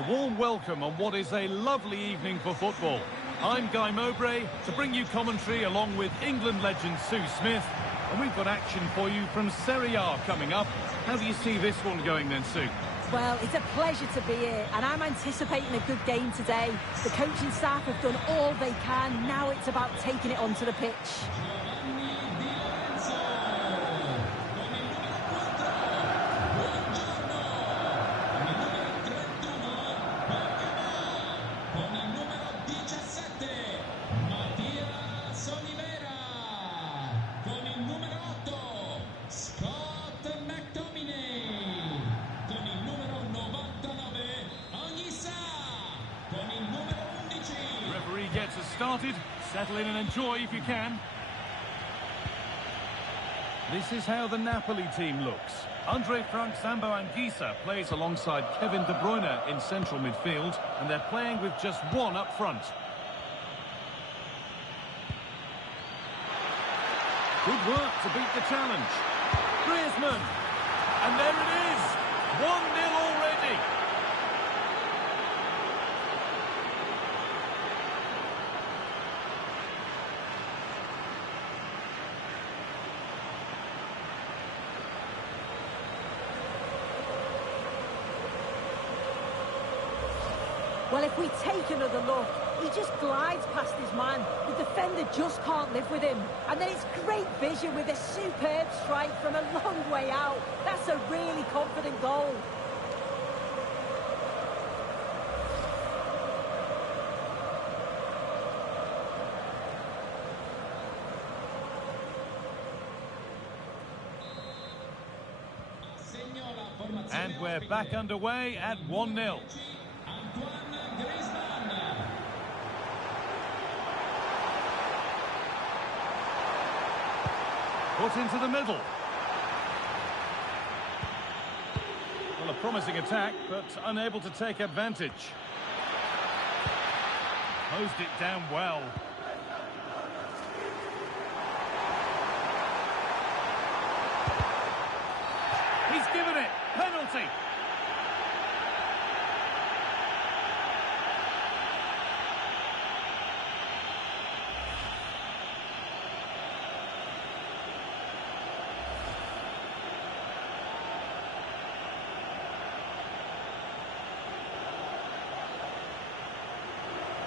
A warm welcome on what is a lovely evening for football. I'm Guy Mowbray to bring you commentary along with England legend Sue Smith. And we've got action for you from Serie A coming up. How do you see this one going then, Sue? Well, it's a pleasure to be here, and I'm anticipating a good game today. The coaching staff have done all they can. Now it's about taking it onto the pitch. Gets us started. Settle in and enjoy if you can. This is how the Napoli team looks. Andre Frank Sambo Anguissa plays alongside Kevin De Bruyne in central midfield, and they're playing with just one up front. Good work to beat the challenge. Griezmann. And there it is. 1-0 already. Well, if we take another look, he just glides past his man. The defender just can't live with him. And then it's great vision with a superb strike from a long way out. That's a really confident goal. And we're back underway at 1-0. Put into the middle. Well, a promising attack, but unable to take advantage. Closed it down well. He's given it. Penalty.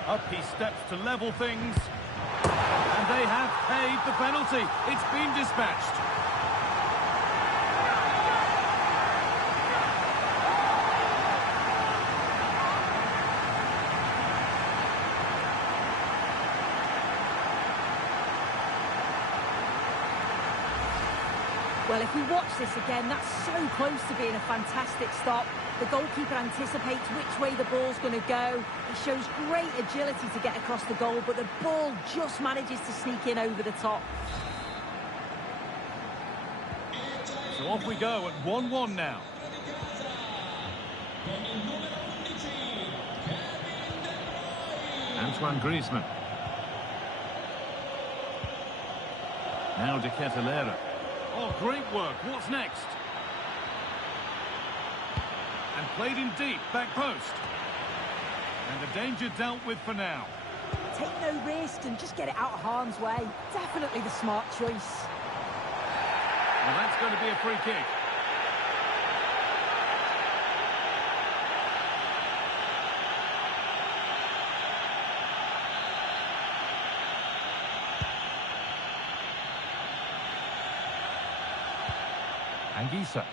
Up he steps to level things. And they have paid the penalty. It's been dispatched. Well, if we watch this again, that's so close to being a fantastic stop. The goalkeeper anticipates which way the ball's going to go. He shows great agility to get across the goal, but the ball just manages to sneak in over the top. So off we go at 1-1 now. Antoine Griezmann. Now De Ketelaere. Oh, great work. What's next? And played in deep, back post. And the danger dealt with for now. Take no risk and just get it out of harm's way. Definitely the smart choice. Well, that's going to be a free kick. Anguissa.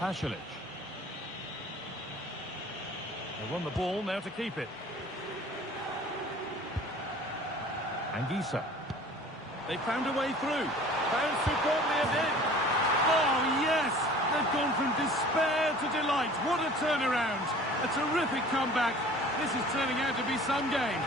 Pasalic. They won the ball, now to keep it. Anguissa. They found a way through. Found superbly and in. Oh, yes! They've gone from despair to delight. What a turnaround. A terrific comeback. This is turning out to be some game.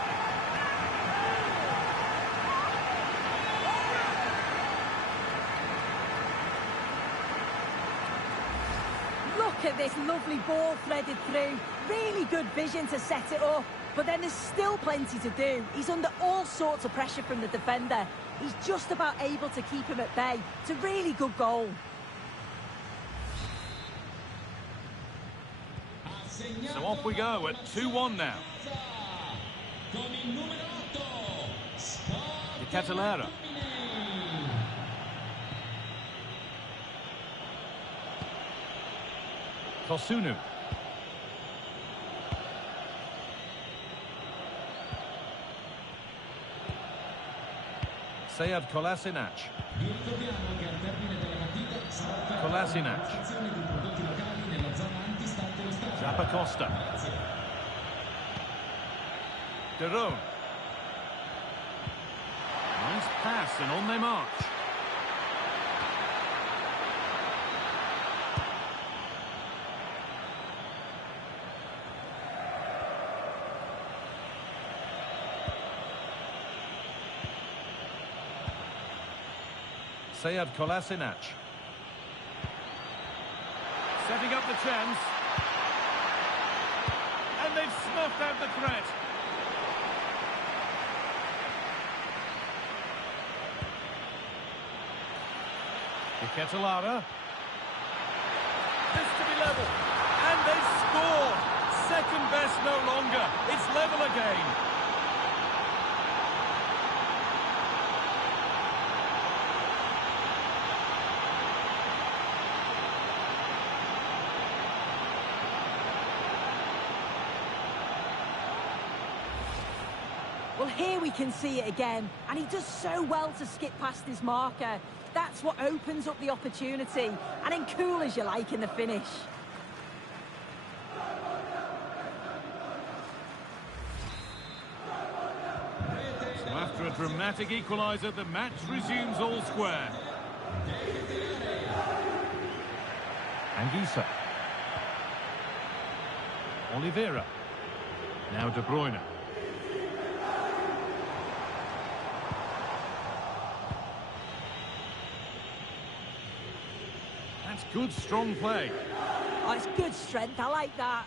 Look at this lovely ball threaded through. Really good vision to set it up. But then there's still plenty to do. He's under all sorts of pressure from the defender. He's just about able to keep him at bay. It's a really good goal. So off we go at 2-1 now. Catalera. Kosunu. Sead Kolasinac. Kolasinac. Zappacosta. Derone. Nice pass and on they march. Sead Kolasinac. Setting up the chance. And they've snuffed out the threat. Catalara. This to be level. And they've scored. Second best no longer. It's level again. Well, here we can see it again, and he does so well to skip past his marker. That's what opens up the opportunity, and then cool as you like in the finish. So after a dramatic equaliser, the match resumes all square. Anguissa. Oliveira. Now De Bruyne. That's good, strong play. Oh, it's good strength. I like that.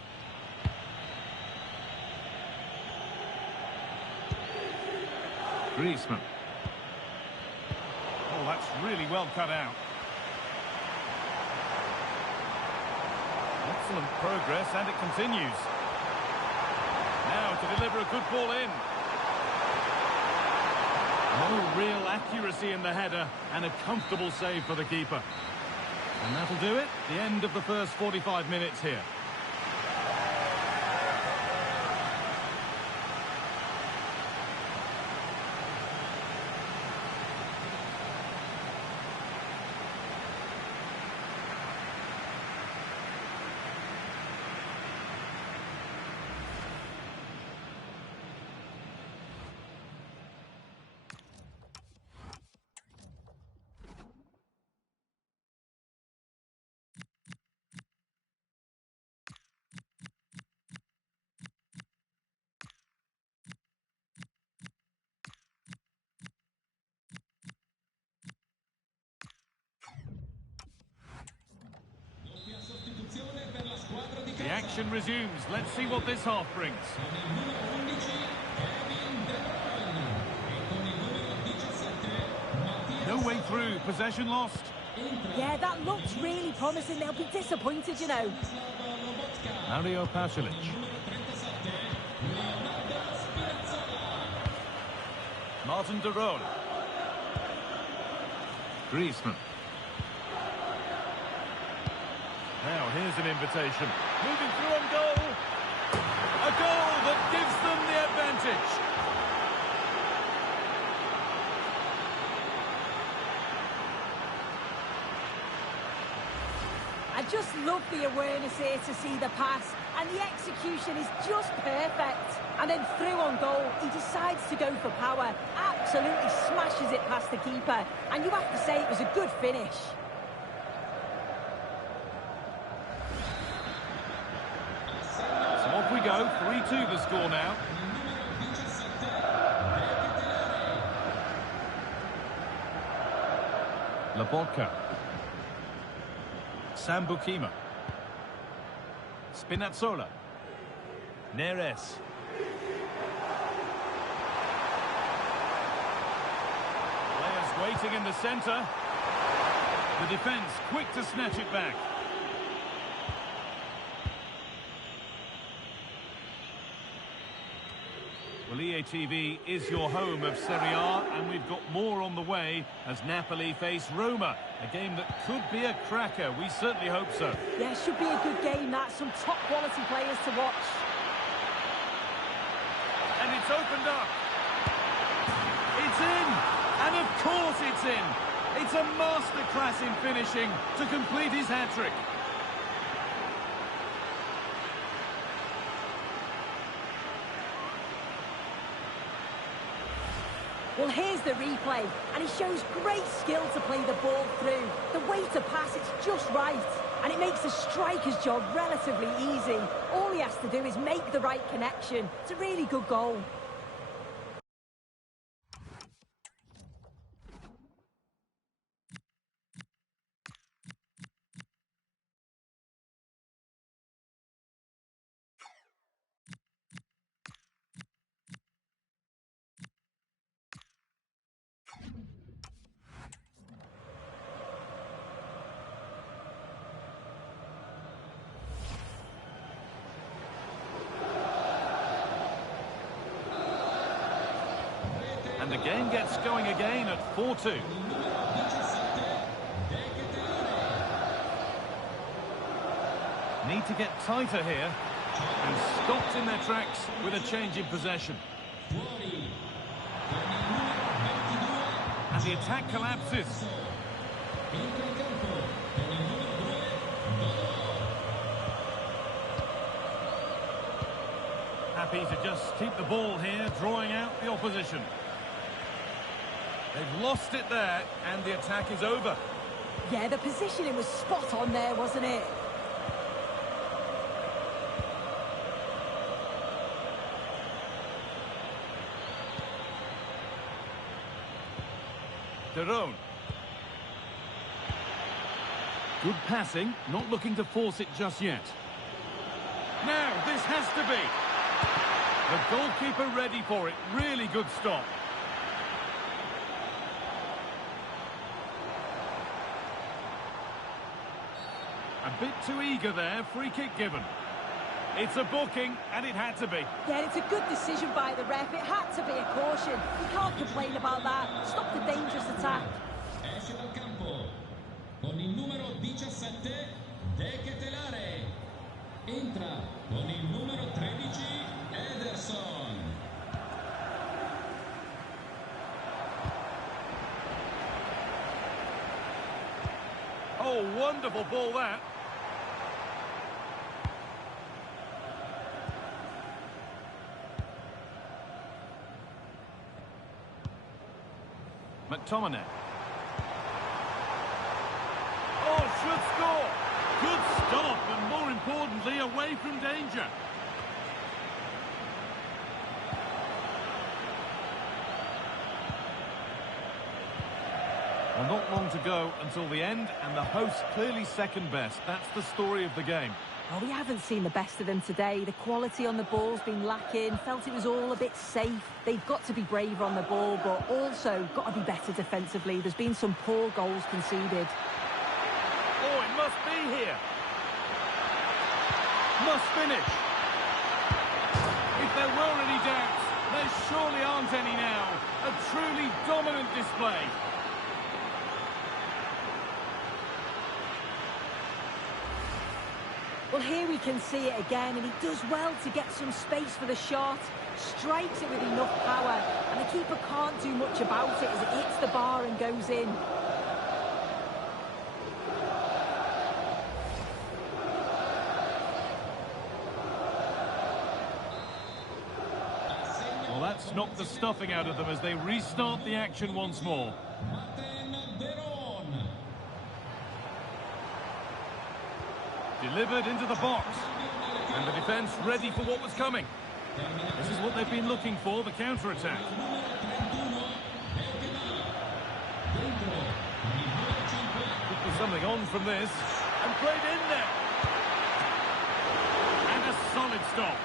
Griezmann. Oh, that's really well cut out. Excellent progress, and it continues. Now to deliver a good ball in. No real accuracy in the header, and a comfortable save for the keeper. And that'll do it. The end of the first 45 minutes here. The action resumes. Let's see what this half brings. No way through. Possession lost. Yeah, that looks really promising. They'll be disappointed, you know. Mario Pasalic. Martin de Roon. Griezmann. Now, here's an invitation. Moving through on goal. A goal that gives them the advantage. I just love the awareness here to see the pass, and the execution is just perfect. And then through on goal, he decides to go for power, absolutely smashes it past the keeper, and you have to say it was a good finish. So off we go, 3-2 the score now. Laporta. Sambukima. Spinazzola. Neres. waiting in the centre. The defence quick to snatch it back. Well, EA TV is your home of Serie A, and we've got more on the way as Napoli face Roma. A game that could be a cracker. We certainly hope so. Yeah, should be a good game, that. Some top-quality players to watch. And it's opened up. It's in! And of course it's in! It's a masterclass in finishing to complete his hat-trick. Well, here's the replay, and he shows great skill to play the ball through. The way to pass, it's just right, and it makes the striker's job relatively easy. All he has to do is make the right connection. It's a really good goal. And the game gets going again at 4-2. Need to get tighter here. And stopped in their tracks with a change in possession. And the attack collapses. Happy to just keep the ball here, drawing out the opposition. They've lost it there, and the attack is over. Yeah, the positioning was spot on there, wasn't it? Derone. Good passing, not looking to force it just yet. Now, this has to be. The goalkeeper ready for it. Really good stop. A bit too eager there, free kick given. It's a booking, and it had to be. Yeah, it's a good decision by the ref. It had to be a caution. You can't complain about that. Stop the dangerous attack. Esce dal campo con il numero 17 De Ketelare. Entra con il numero 13 Ederson. Oh, wonderful ball that. McTominay. Oh, should score. Good stop, and more importantly, away from danger. Well, not long to go until the end, and the host clearly second best. That's the story of the game. Well, we haven't seen the best of them today. The quality on the ball's been lacking. Felt it was all a bit safe. They've got to be braver on the ball, but also got to be better defensively. There's been some poor goals conceded. Oh, it must be here. Must finish. If there were any doubts, there surely aren't any now. A truly dominant display. Well, here we can see it again, and he does well to get some space for the shot. Strikes it with enough power, and the keeper can't do much about it as it hits the bar and goes in. Well, that's knocked the stuffing out of them as they restart the action once more. Delivered into the box. And the defence ready for what was coming. This is what they've been looking for, the counter-attack. Could be something on from this. And played in there. And a solid stop.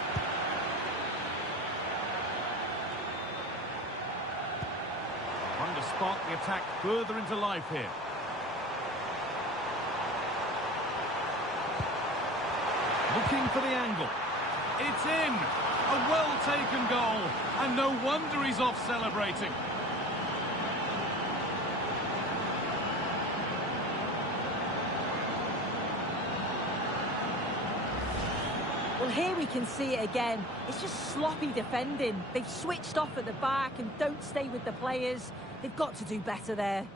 Trying to spark the attack further into life here. Looking for the angle. It's in! A well-taken goal. And no wonder he's off celebrating. Well, here we can see it again. It's just sloppy defending. They've switched off at the back and don't stay with the players. They've got to do better there.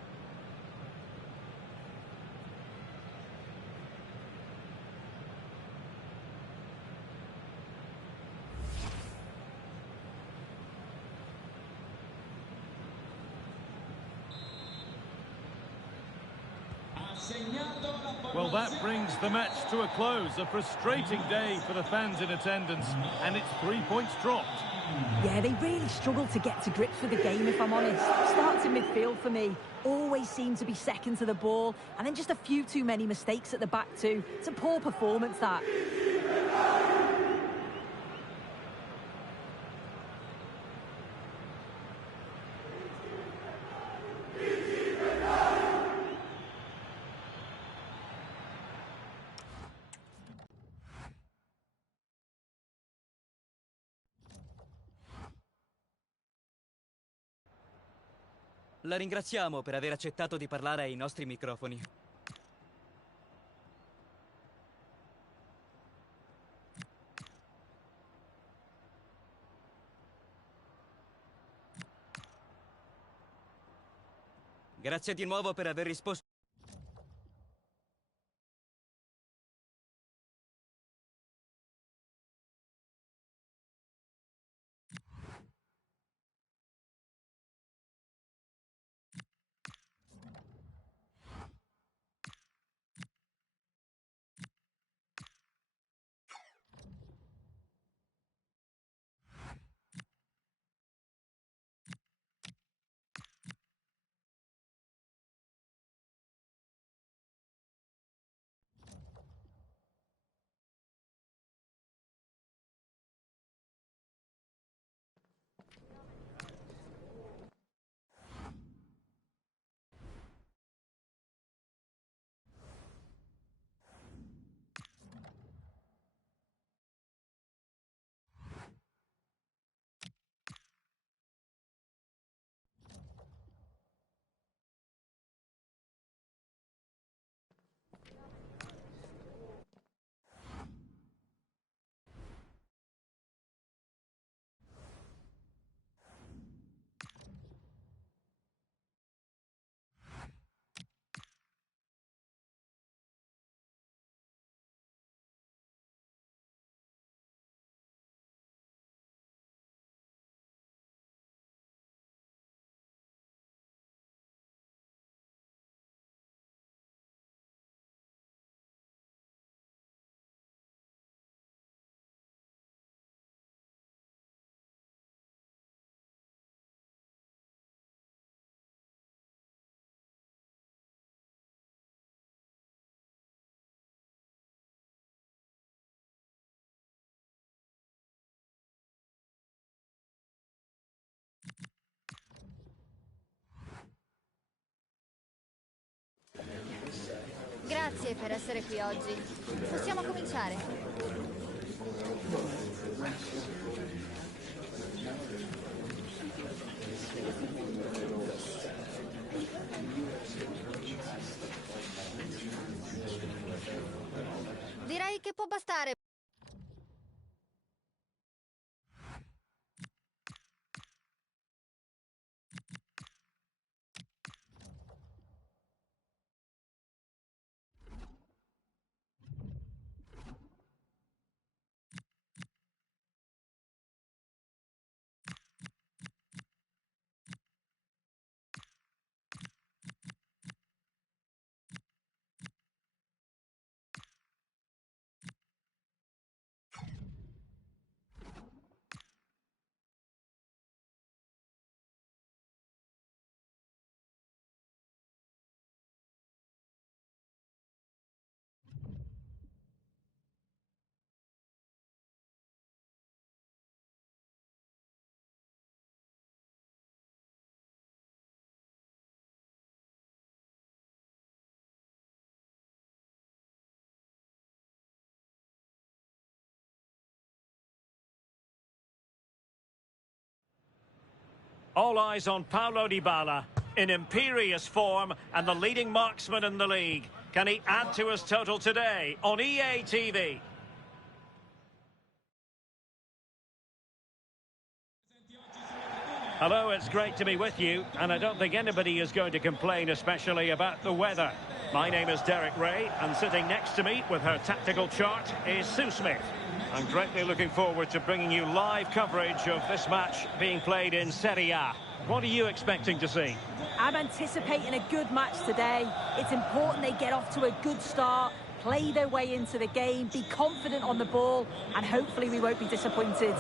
Well, that brings the match to a close. A frustrating day for the fans in attendance, and it's 3 points dropped. Yeah, they really struggled to get to grips with the game, if I'm honest. Starts in midfield for me. Always seem to be second to the ball, and then just a few too many mistakes at the back too. It's a poor performance, that. La ringraziamo per aver accettato di parlare ai nostri microfoni. Grazie di nuovo per aver risposto. Grazie per essere qui oggi. Possiamo cominciare? Direi che può bastare. All eyes on Paulo Dybala, in imperious form and the leading marksman in the league. Can he add to his total today on EA TV? Hello, it's great to be with you, and I don't think anybody is going to complain especially about the weather. My name is Derek Ray, and sitting next to me with her tactical chart is Sue Smith. I'm greatly looking forward to bringing you live coverage of this match being played in Serie A. What are you expecting to see? I'm anticipating a good match today. It's important they get off to a good start, play their way into the game, be confident on the ball, and hopefully we won't be disappointed.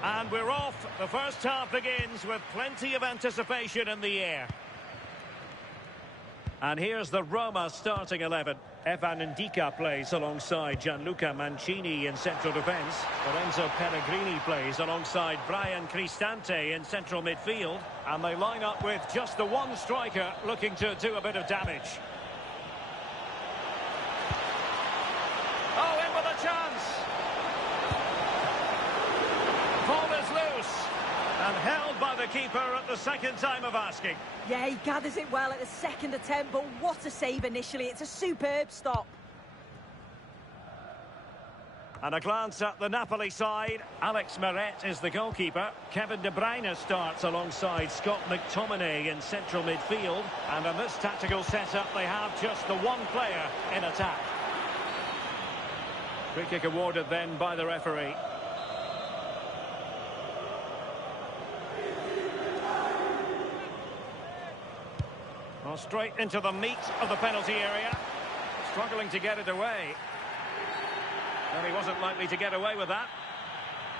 And we're off. The first half begins with plenty of anticipation in the air. And here's the Roma starting 11. Evan Ndika plays alongside Gianluca Mancini in central defence. Lorenzo Pellegrini plays alongside Brian Cristante in central midfield. And they line up with just the one striker looking to do a bit of damage. Oh, in with a chance! Ball is loose and held by the keeper at the second time of asking. Yeah, he gathers it well at the second attempt, but what a save initially. It's a superb stop. And a glance at the Napoli side. Alex Meret is the goalkeeper. Kevin De Bruyne starts alongside Scott McTominay in central midfield. And in this tactical setup, they have just the one player in attack. Free kick awarded then by the referee. Well, straight into the meat of the penalty area. Struggling to get it away. And he wasn't likely to get away with that.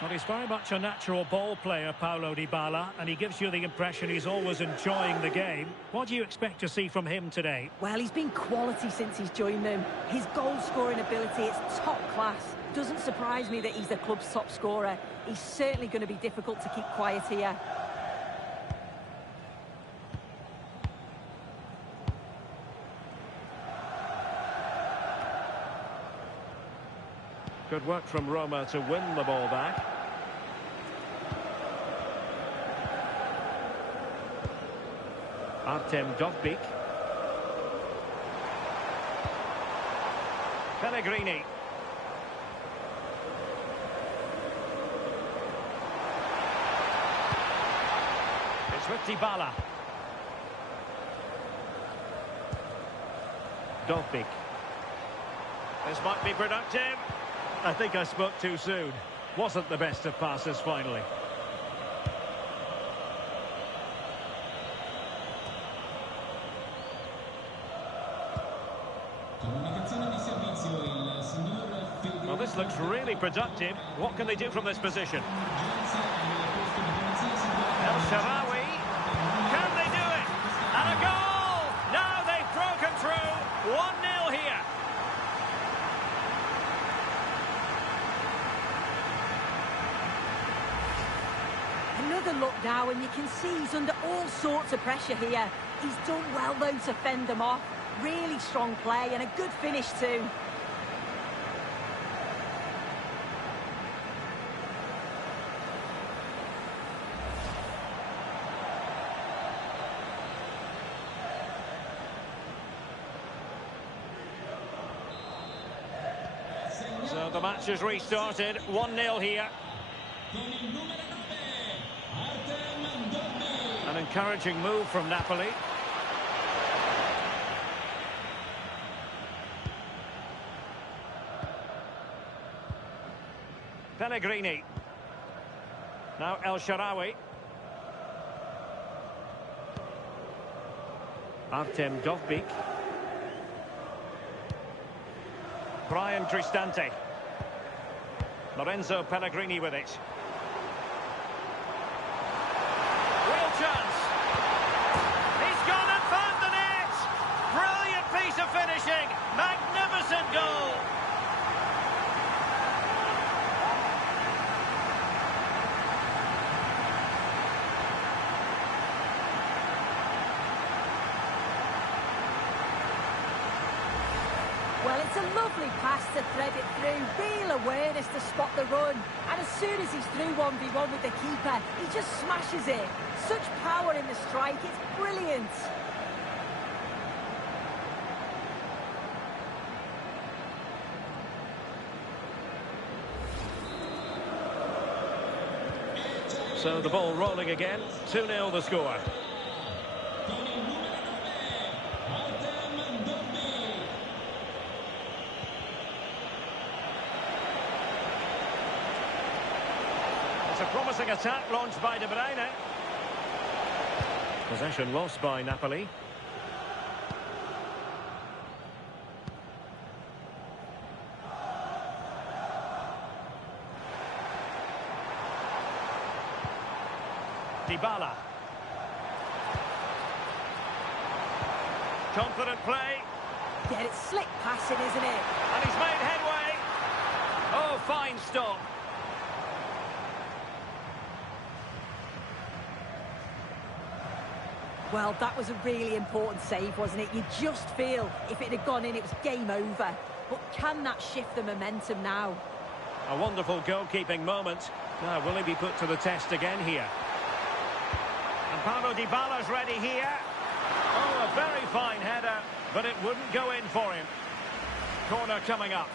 Well, he's very much a natural ball player, Paulo Dybala, and he gives you the impression he's always enjoying the game. What do you expect to see from him today? Well, he's been quality since he's joined them. His goal-scoring ability is top class. Doesn't surprise me that he's the club's top scorer. He's certainly going to be difficult to keep quiet here. Good work from Roma to win the ball back. Artem Dovbyk. Pellegrini. It's with Dybala. Dovbyk. This might be productive. I think I spoke too soon. Wasn't the best of passes finally. Well, this looks really productive. What can they do from this position? El Shaarawy. Can they do it? And a goal! Now they've broken through. 1-0 here. Another look now, and you can see he's under all sorts of pressure here. He's done well, though, to fend them off. Really strong play and a good finish, too. So the match has restarted. 1-0 here. An encouraging move from Napoli. Pellegrini. Now El Shaarawy. Artem Dovbyk. Brian Cristante. Lorenzo Pellegrini with it. Real chance. He's gone and found the net. Brilliant piece of finishing. Magnificent goal. Well, it's a lovely pass to thread it through. Real awareness to spot the run. And as soon as he's through 1v1 with the keeper, he just smashes it. Such power in the strike, it's brilliant. So the ball rolling again. 2-0 the score. It's a promising attack launched by De Bruyne. Possession lost by Napoli. Dybala. Confident play. Yeah, it's slick passing, isn't it? And he's made headway. Oh, fine stop. Well, that was a really important save, wasn't it? You just feel if it had gone in, it was game over. But can that shift the momentum now? A wonderful goalkeeping moment. Now, will he be put to the test again here? And Paulo Dybala's ready here. Oh, a very fine header, but it wouldn't go in for him. Corner coming up.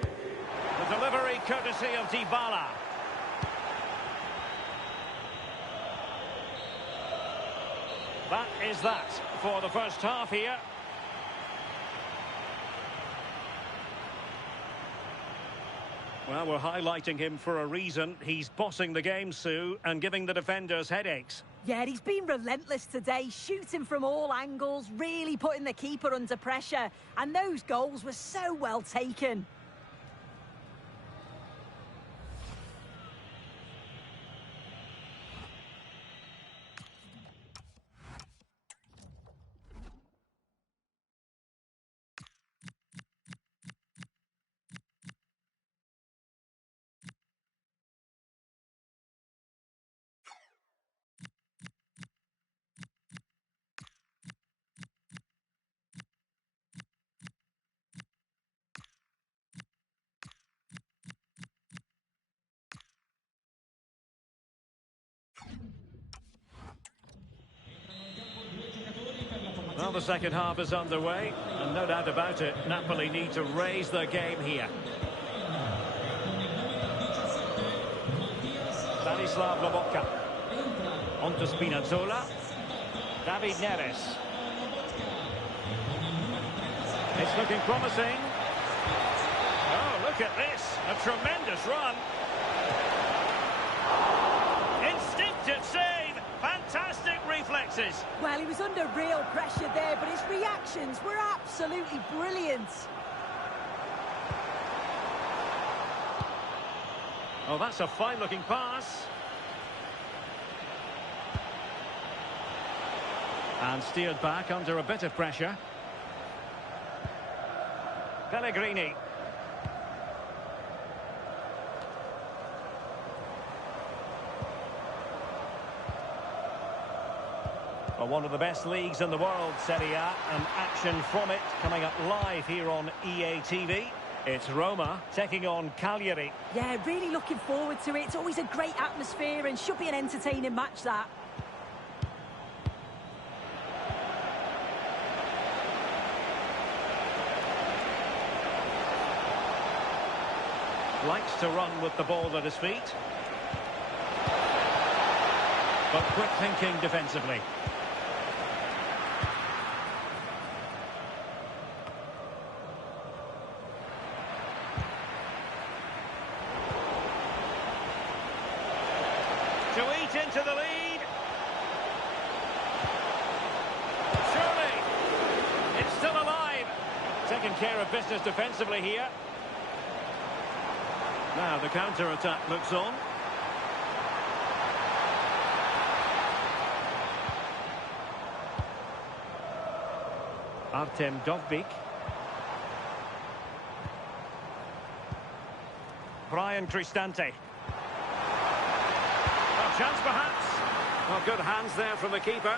The delivery courtesy of Dybala. That is that for the first half here. Well, we're highlighting him for a reason. He's bossing the game, Sue, and giving the defenders headaches. Yeah, he's been relentless today, shooting from all angles, really putting the keeper under pressure. And those goals were so well taken. Well, the second half is underway, and no doubt about it, Napoli need to raise their game here. Stanislav Lobotka. On to Spinazzola. David Neres. It's looking promising. Oh, look at this. A tremendous run. Instinctive save. Fantastic reflexes. Well, he was under real pressure there, but his reactions were absolutely brilliant. Oh, that's a fine-looking pass. And steered back under a bit of pressure. Pellegrini. Well, one of the best leagues in the world, Serie A, and action from it coming up live here on EA TV. It's Roma taking on Cagliari. Yeah, really looking forward to it. It's always a great atmosphere and should be an entertaining match, that. Likes to run with the ball at his feet. But quick thinking defensively. To eat into the lead. Surely. It's still alive. Taking care of business defensively here. Now the counter-attack looks on. Artem Dovbyk. Brian Cristante. A chance perhaps. Well, good hands there from the keeper.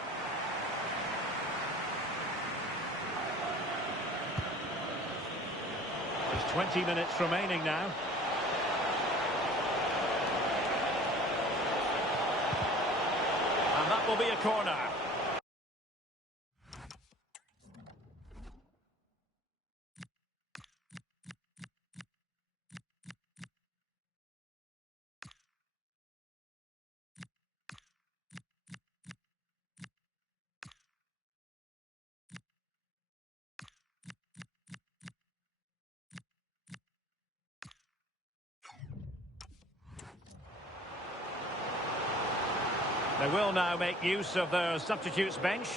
There's 20 minutes remaining now. And that will be a corner. They will now make use of their substitutes bench.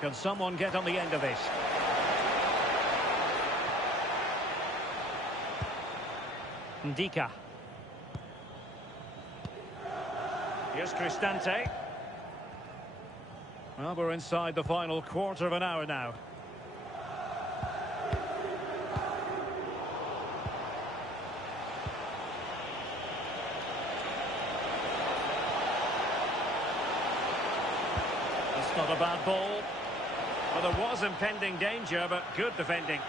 Can someone get on the end of this? Ndika. Here's Cristante. Well, we're inside the final quarter of an hour now. That's not a bad ball. Well, there was impending danger, but good defending.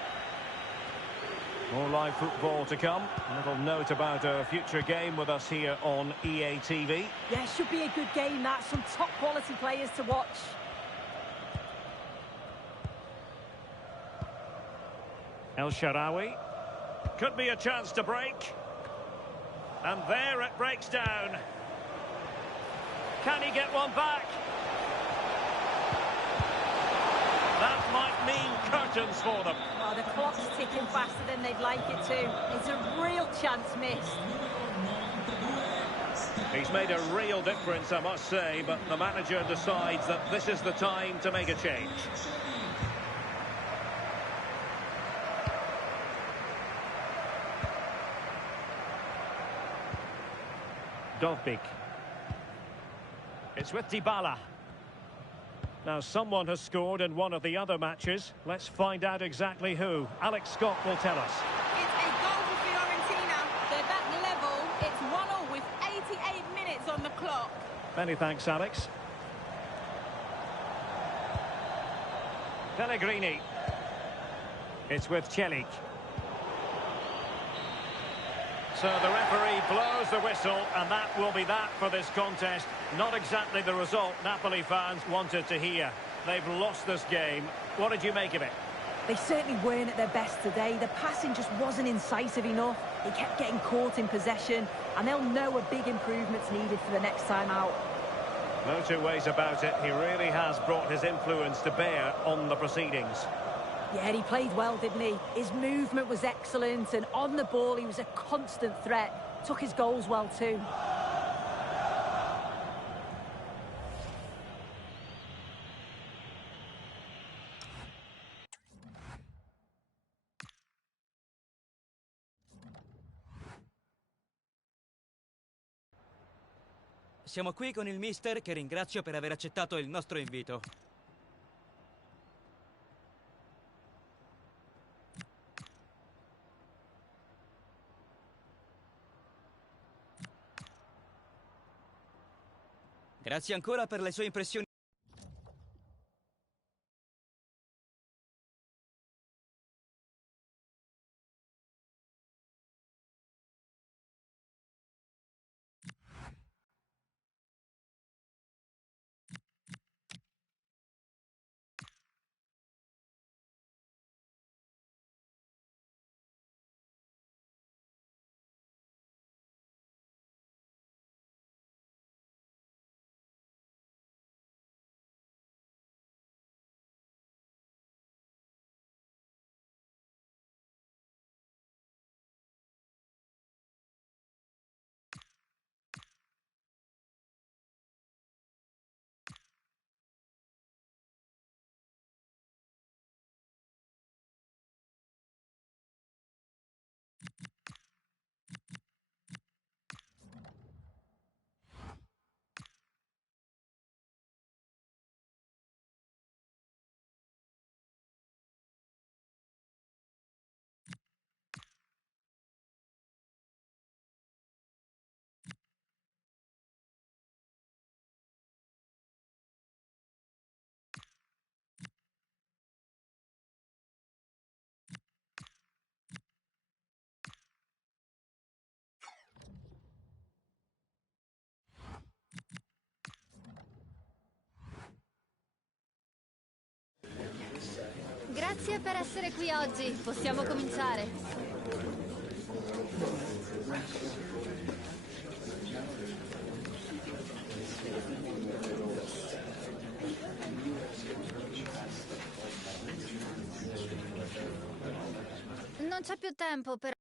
More live football to come. A little note about a future game with us here on EA TV. Yeah, should be a good game, that. Some top quality players to watch. El Shaarawy. Could be a chance to break. And there it breaks down. Can he get one back? That might mean curtains for them. Oh, the clock's ticking faster than they'd like it to. It's a real chance missed. He's made a real difference, I must say, but the manager decides that this is the time to make a change. Dovbik. It's with Dybala. Now, someone has scored in one of the other matches. Let's find out exactly who. Alex Scott will tell us. It's a goal for Fiorentina. They're that level. It's 1-1 with 88 minutes on the clock. Many thanks, Alex. Pellegrini. It's with Celik. So the referee blows the whistle, and that will be that for this contest. Not exactly the result Napoli fans wanted to hear. They've lost this game. What did you make of it? They certainly weren't at their best today. The passing just wasn't incisive enough. They kept getting caught in possession, and they'll know a big improvement's needed for the next time out. No two ways about it. He really has brought his influence to bear on the proceedings. Yeah, he played well, didn't he? His movement was excellent, and on the ball, he was a constant threat. Took his goals well, too. Siamo qui con il mister, che ringrazio per aver accettato il nostro invito. Grazie ancora per le sue impressioni. Grazie per essere qui oggi. Possiamo cominciare. Non c'è più tempo per...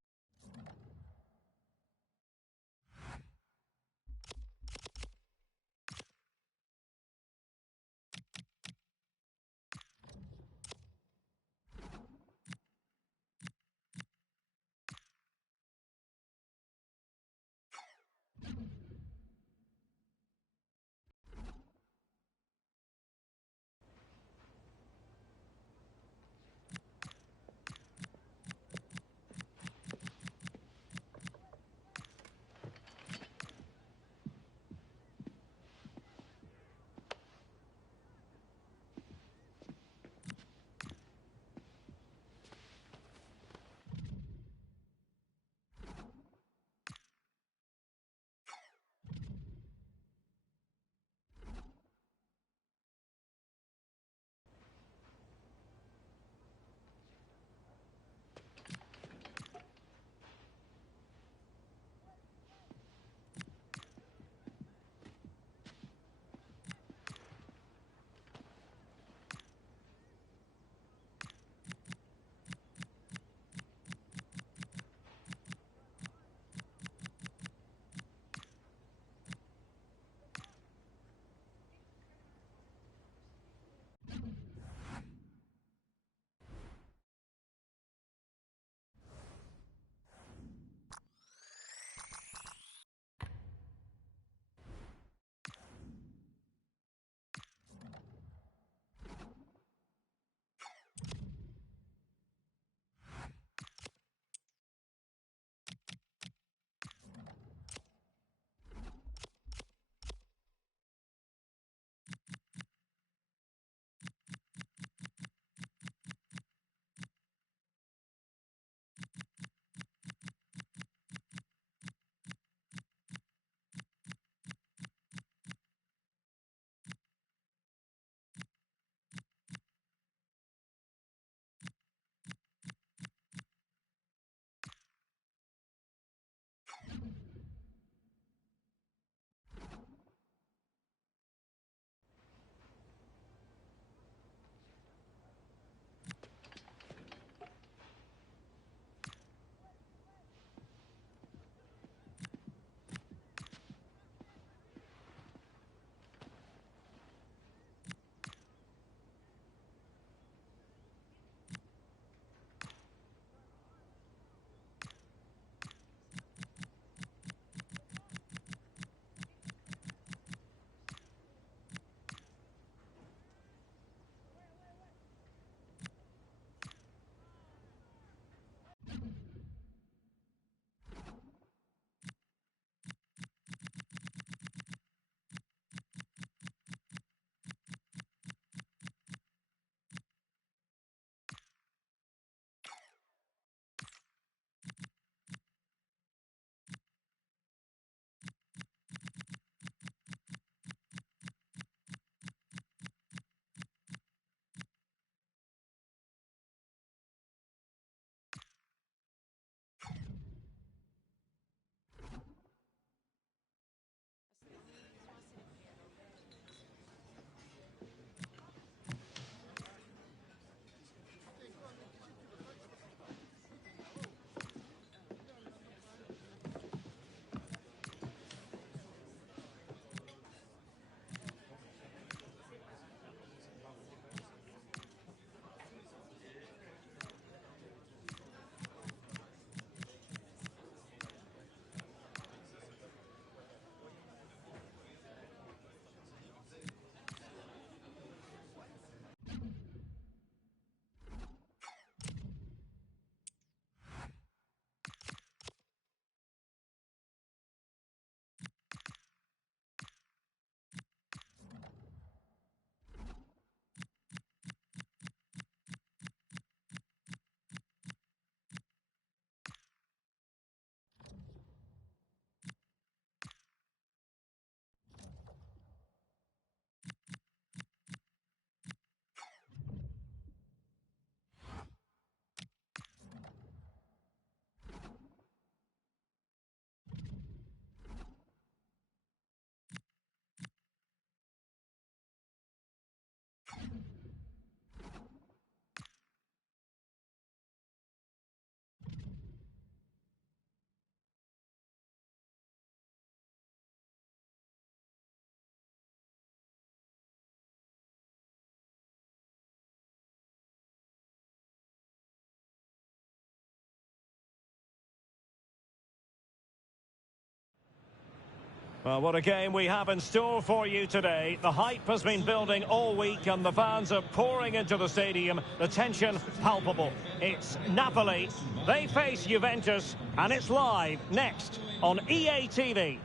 Well, what a game we have in store for you today. The hype has been building all week and the fans are pouring into the stadium. The tension palpable. It's Napoli. They face Juventus and it's live next on EA TV.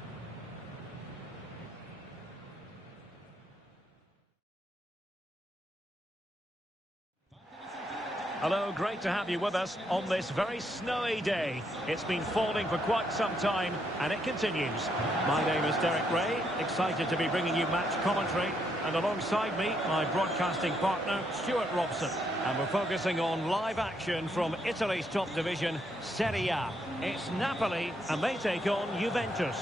Hello, great to have you with us on this very snowy day. It's been falling for quite some time, and it continues. My name is Derek Ray, excited to be bringing you match commentary, and alongside me, my broadcasting partner, Stuart Robson. And we're focusing on live action from Italy's top division, Serie A. It's Napoli, and they take on Juventus.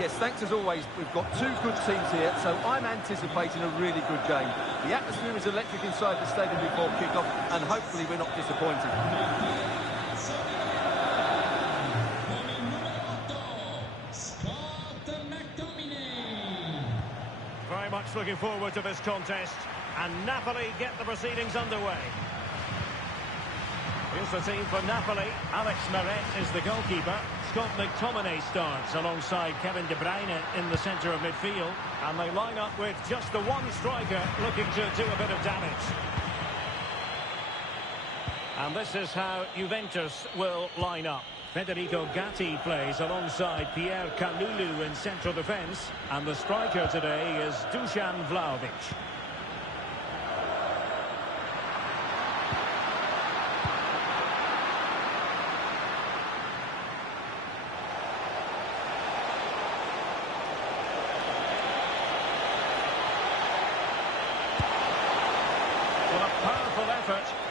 Yes, thanks as always. We've got two good teams here, so I'm anticipating a really good game. The atmosphere is electric inside the stadium before kick-off, and hopefully we're not disappointed. Very much looking forward to this contest, and Napoli get the proceedings underway. Here's the team for Napoli. Alex Meret is the goalkeeper. Scott McTominay starts alongside Kevin De Bruyne in the centre of midfield. And they line up with just the one striker looking to do a bit of damage. And this is how Juventus will line up. Federico Gatti plays alongside Pierre Kalulu in central defence. And the striker today is Dusan Vlahovic.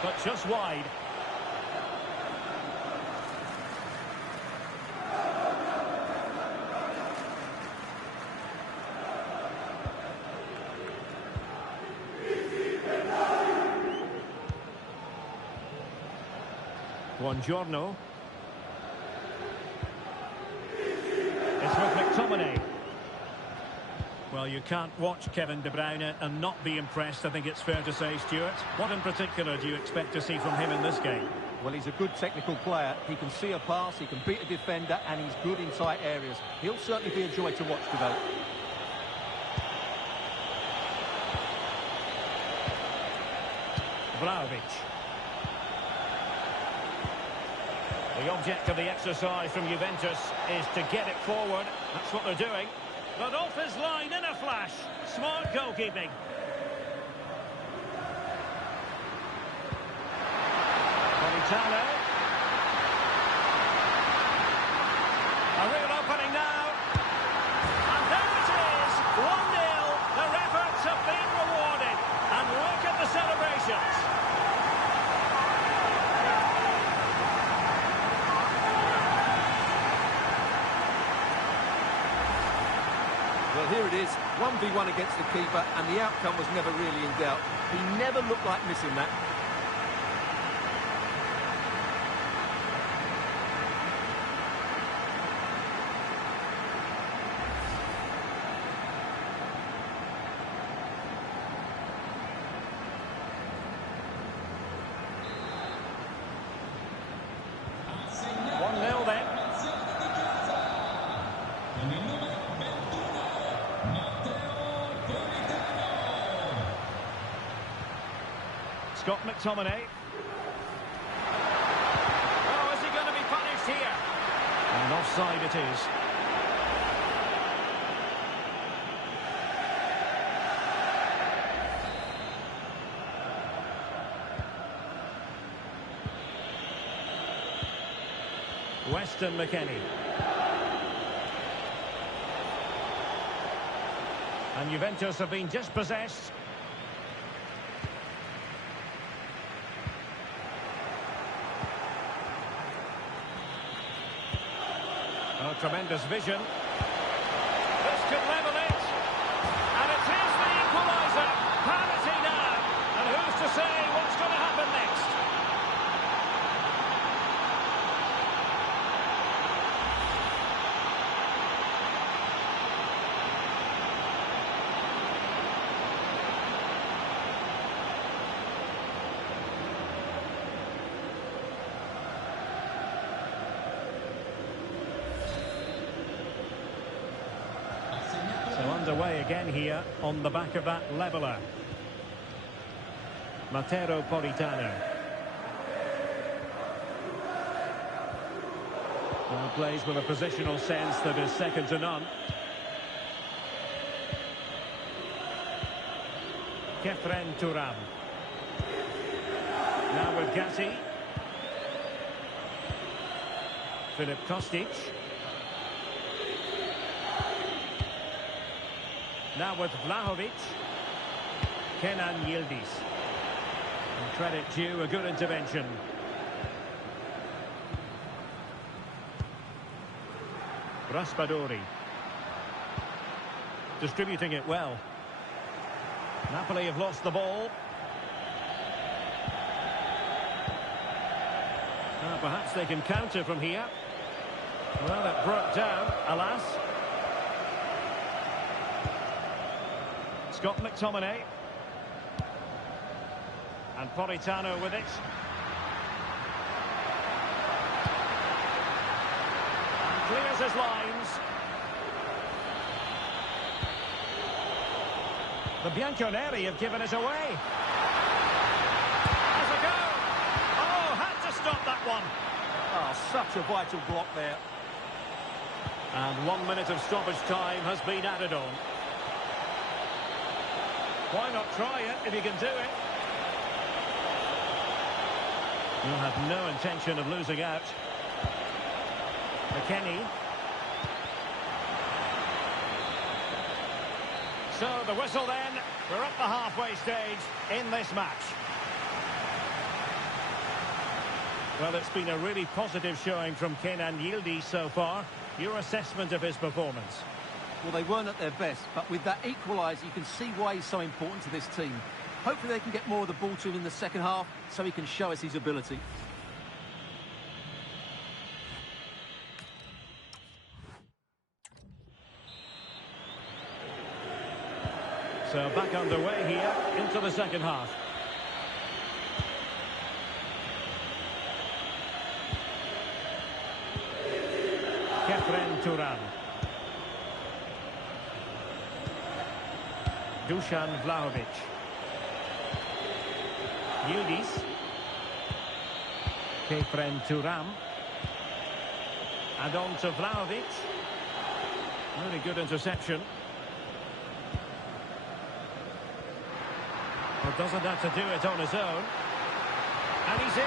But just wide. Buongiorno. It's with McTominay. Well, you can't watch Kevin De Bruyne and not be impressed, I think it's fair to say, Stuart. What in particular do you expect to see from him in this game? Well, he's a good technical player. He can see a pass, he can beat a defender, and he's good in tight areas. He'll certainly be a joy to watch develop. Vlahovic. The object of the exercise from Juventus is to get it forward. That's what they're doing. But off his line in a flash. Smart goalkeeping. Politano. A real opening now. And there it is. 1-0. Their efforts have been rewarded. And look at the celebrations. Well, here it is, 1v1 against the keeper, and the outcome was never really in doubt. He never looked like missing that. Scott McTominay. Oh, is he going to be punished here? And offside it is. Weston McKennie. And Juventus have been dispossessed. Oh, tremendous vision. This could level it. And it is the equaliser. Parity now. And who's to say what's going to happen next? underway again here on the back of that leveller. Politano. Well, plays with a positional sense that is second to none. Turam. Now with Gatti. Filip Kostic. Now with Vlahovic. Kenan Yildiz. And credit due, a good intervention. Raspadori. Distributing it well. Napoli have lost the ball. Perhaps they can counter from here. Well, it broke down, alas. Scott McTominay. And Politano with it. And clears his lines. The Bianconeri have given it away. Has a go. Oh, had to stop that one. Oh, such a vital block there. And 1 minute of stoppage time has been added on. Why not try it if you can do it? You'll have no intention of losing out. McKennie. So the whistle then. We're at the halfway stage in this match. Well, it's been a really positive showing from Kenan Yildiz so far. Your assessment of his performance? Well, they weren't at their best, but with that equaliser, you can see why he's so important to this team. Hopefully they can get more of the ball to him in the second half so he can show us his ability. So back underway here into the second half. Turam. Dusan Vlahovic. Yildiz. Turam. And on to Vlahovic. Really good interception. Well, doesn't have to do it on his own. And he's in.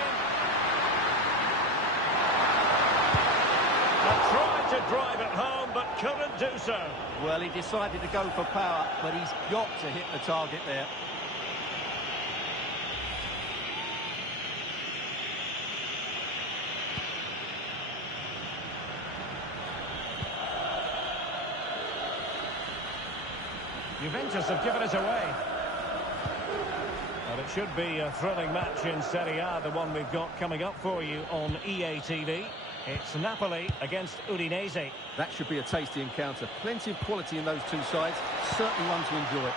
Tried to drive it home, but couldn't do so. Well, he decided to go for power, but he's got to hit the target there. Juventus have given it away. Well, it should be a thrilling match in Serie A, the one we've got coming up for you on EA TV. It's Napoli against Udinese. That should be a tasty encounter. Plenty of quality in those two sides. Certainly one to enjoy.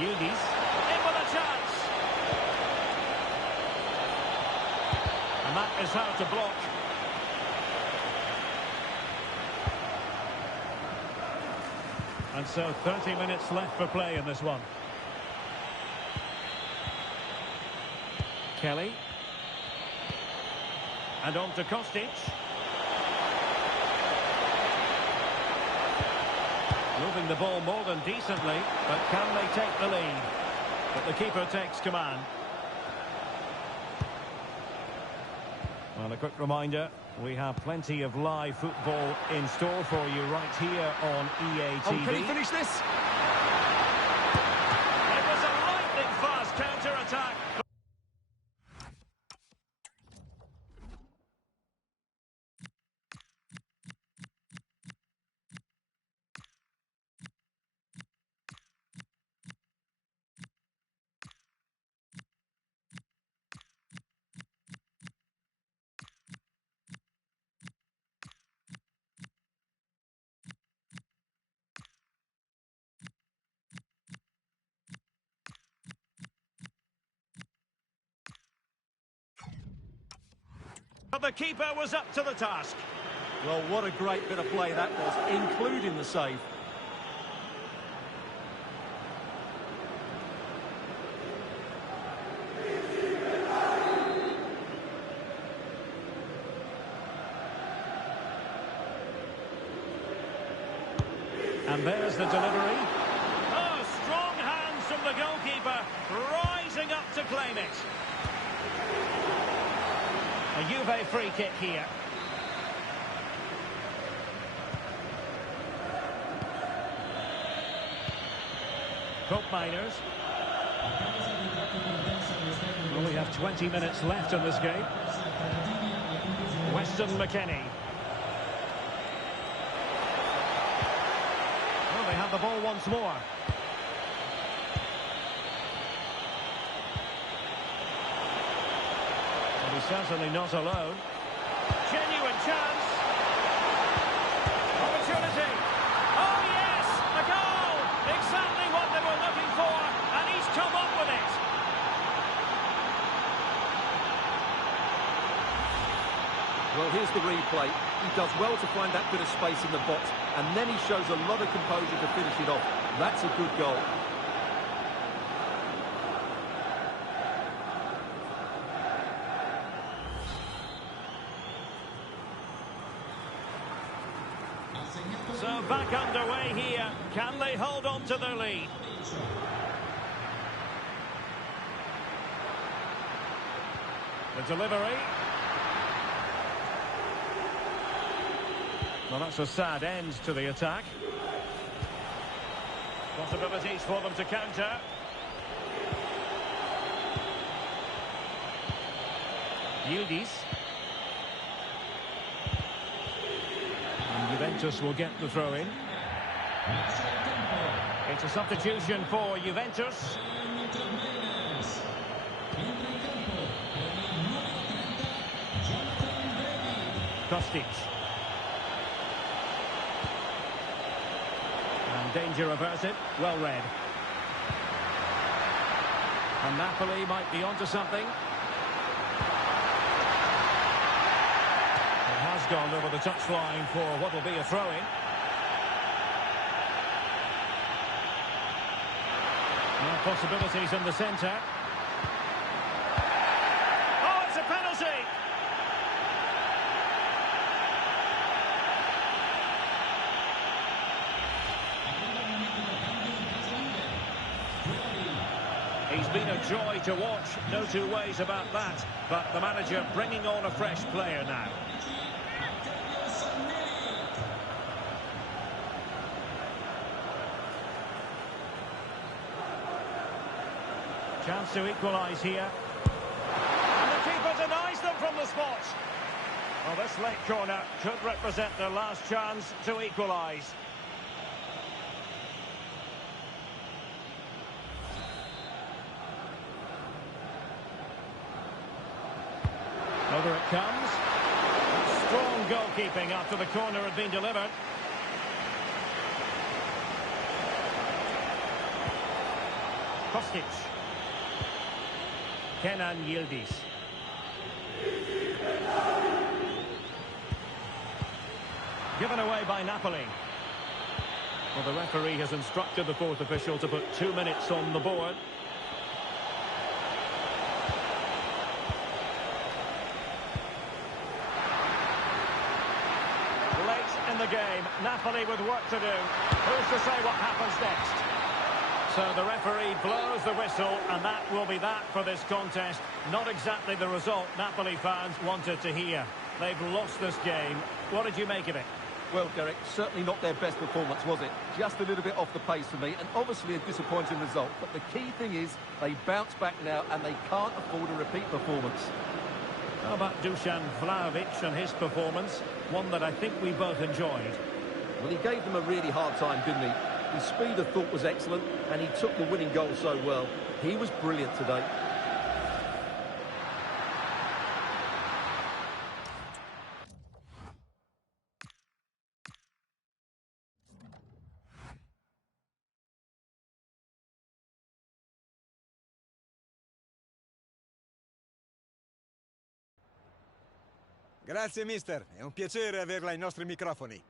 Yildiz in with a chance. And that is how to block. And so 30 minutes left for play in this one. Kelly. And on to Kostic. Moving the ball more than decently, but can they take the lead? But the keeper takes command. Well, a quick reminder, we have plenty of live football in store for you right here on EA TV. Oh, can he finish this? It was a lightning-fast counter-attack. But the keeper was up to the task. Well, what a great bit of play that was, including the save. And there's the delivery. Oh, strong hands from the goalkeeper, rising up to claim it. A Juve free kick here. Cope Miners. Well, we have 20 minutes left in this game. Weston McKennie. Well, they have the ball once more. And he's certainly not alone. Genuine chance. Opportunity. Oh, yes! A goal! Exactly what they were looking for, and he's come up with it. Well, here's the replay. He does well to find that bit of space in the box, and then he shows a lot of composure to finish it off. That's a good goal. So back underway here. Can they hold on to their lead? The delivery. Well, that's a sad end to the attack. Possibilities for them to counter. Yildiz. And Juventus will get the throw-in. It's a substitution for Juventus. Kostic. And danger averted. Well read. And Napoli might be onto something. It has gone over the touchline for what will be a throw-in. Now possibilities in the centre. Oh, it's a penalty! He's been a joy to watch, no two ways about that. But the manager bringing on a fresh player now. Chance to equalise here. And the keeper denies them from the spot. Well, this late corner could represent their last chance to equalise. Over it comes. Strong goalkeeping after the corner had been delivered. Kostic. Kenan Yildiz. Given away by Napoli. Well, the referee has instructed the fourth official to put 2 minutes on the board. Late in the game, Napoli with work to do. Who's to say what happens next? So the referee blows the whistle, and that will be that for this contest. Not exactly the result Napoli fans wanted to hear. They've lost this game. What did you make of it? Well, Derek, certainly not their best performance, was it? Just a little bit off the pace for me, and obviously a disappointing result. But the key thing is, they bounce back now, and they can't afford a repeat performance. How about Dusan Vlahovic and his performance? One that I think we both enjoyed. Well, he gave them a really hard time, didn't he? His speed, I thought, was excellent, and he took the winning goal so well. He was brilliant today. Grazie, mister. È un piacere averla ai nostri microfoni.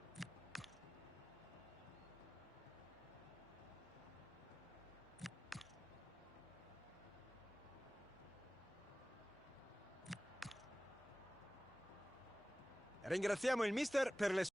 Ringraziamo il mister per le sue...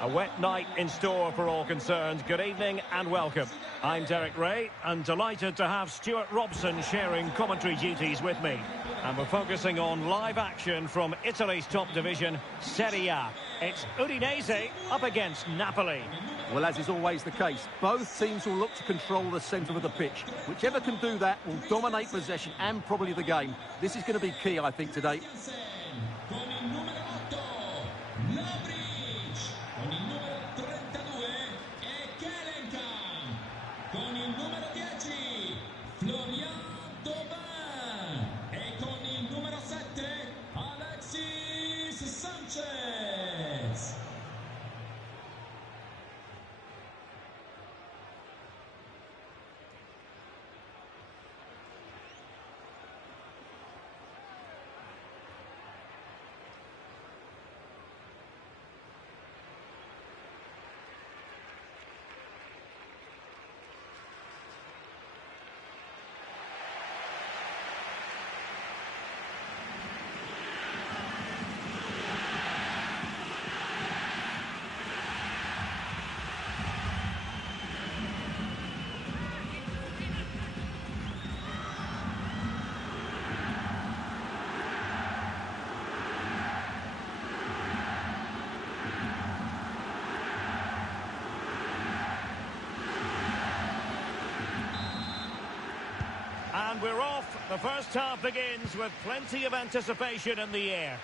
A wet night in store for all concerned. Good evening and welcome. I'm Derek Ray and delighted to have Stuart Robson sharing commentary duties with me. And we're focusing on live action from Italy's top division, Serie A. It's Udinese up against Napoli. Well, as is always the case, both teams will look to control the centre of the pitch. Whichever can do that will dominate possession and probably the game. This is going to be key, I think, today. And we're off. The first half begins with plenty of anticipation in the air.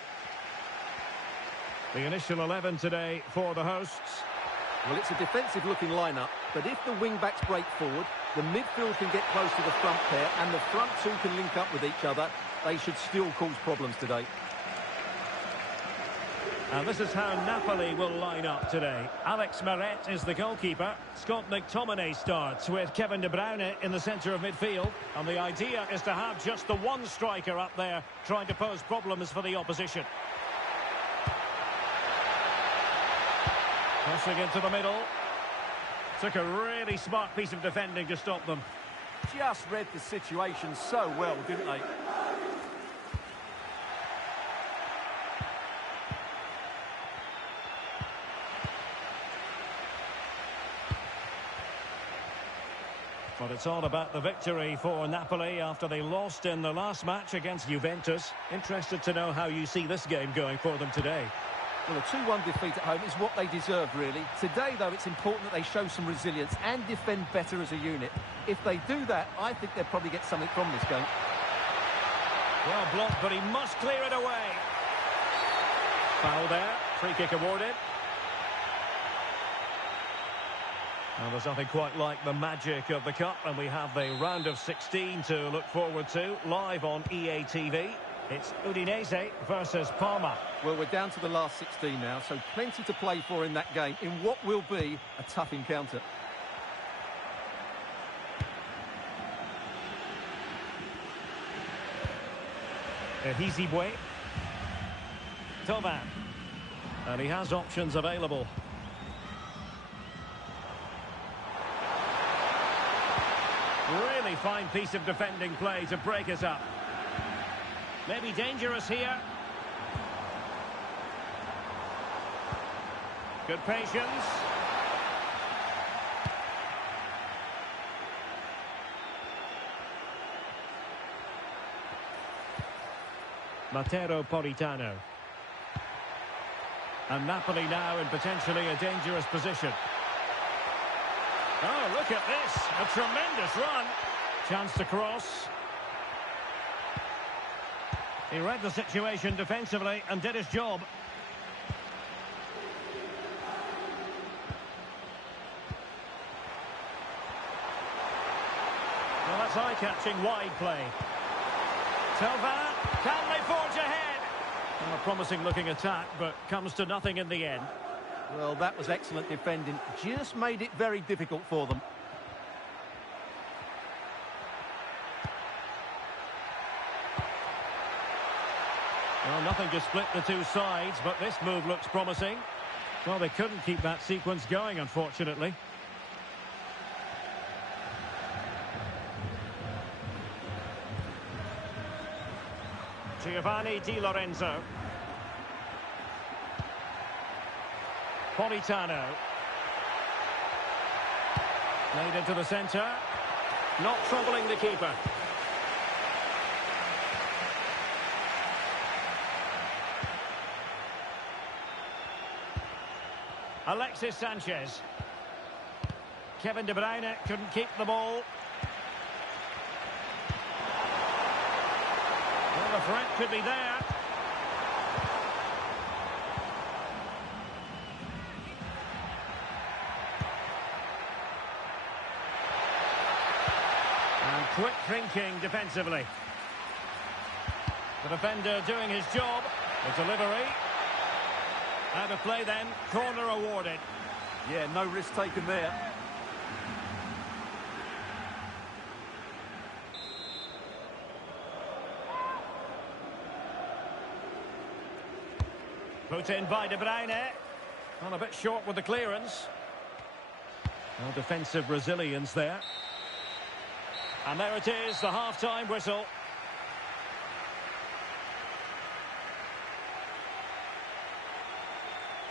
The initial 11 today for the hosts. Well, it's a defensive-looking lineup, but if the wing-backs break forward, the midfield can get close to the front pair, and the front two can link up with each other, they should still cause problems today. And this is how Napoli will line up today. Alex Meret is the goalkeeper. Scott McTominay starts with Kevin De Bruyne in the centre of midfield. And the idea is to have just the one striker up there trying to pose problems for the opposition. Crossing into the middle. Took a really smart piece of defending to stop them. just read the situation so well, didn't they? But it's all about the victory for Napoli after they lost in the last match against Juventus. Interested to know how you see this game going for them today. Well, a 2-1 defeat at home is what they deserve, really. Today, though, it's important that they show some resilience and defend better as a unit. If they do that, I think they'll probably get something from this game. Well blocked, but he must clear it away. Foul there. Free kick awarded. Well, there's nothing quite like the magic of the Cup, and we have the round of 16 to look forward to, live on EA TV. It's Udinese versus Parma. Well, we're down to the last 16 now, so plenty to play for in that game, in what will be a tough encounter. Ehizibwe. Tovan. And he has options available. Really fine piece of defending play to break us up. Maybe dangerous here. Good patience. Matteo Politano. And Napoli now in potentially a dangerous position. Oh, look at this. A tremendous run. Chance to cross. He read the situation defensively and did his job. Well, that's eye-catching wide play. Tovan, can they forge ahead? Well, a promising-looking attack, but comes to nothing in the end. Well, that was excellent defending. Just made it very difficult for them. Well, nothing to split the two sides, but this move looks promising. Well, they couldn't keep that sequence going, unfortunately. Giovanni Di Lorenzo. Politano. Played into the centre. Not troubling the keeper. Alexis Sanchez. Kevin De Bruyne couldn't keep the ball. Well, the threat could be there. And quick thinking defensively. The defender doing his job. The delivery. Out of play then, corner awarded. Yeah, no risk taken there. Put in by De Bruyne. Well, a bit short with the clearance. Well, defensive resilience there. And there it is, the half-time whistle.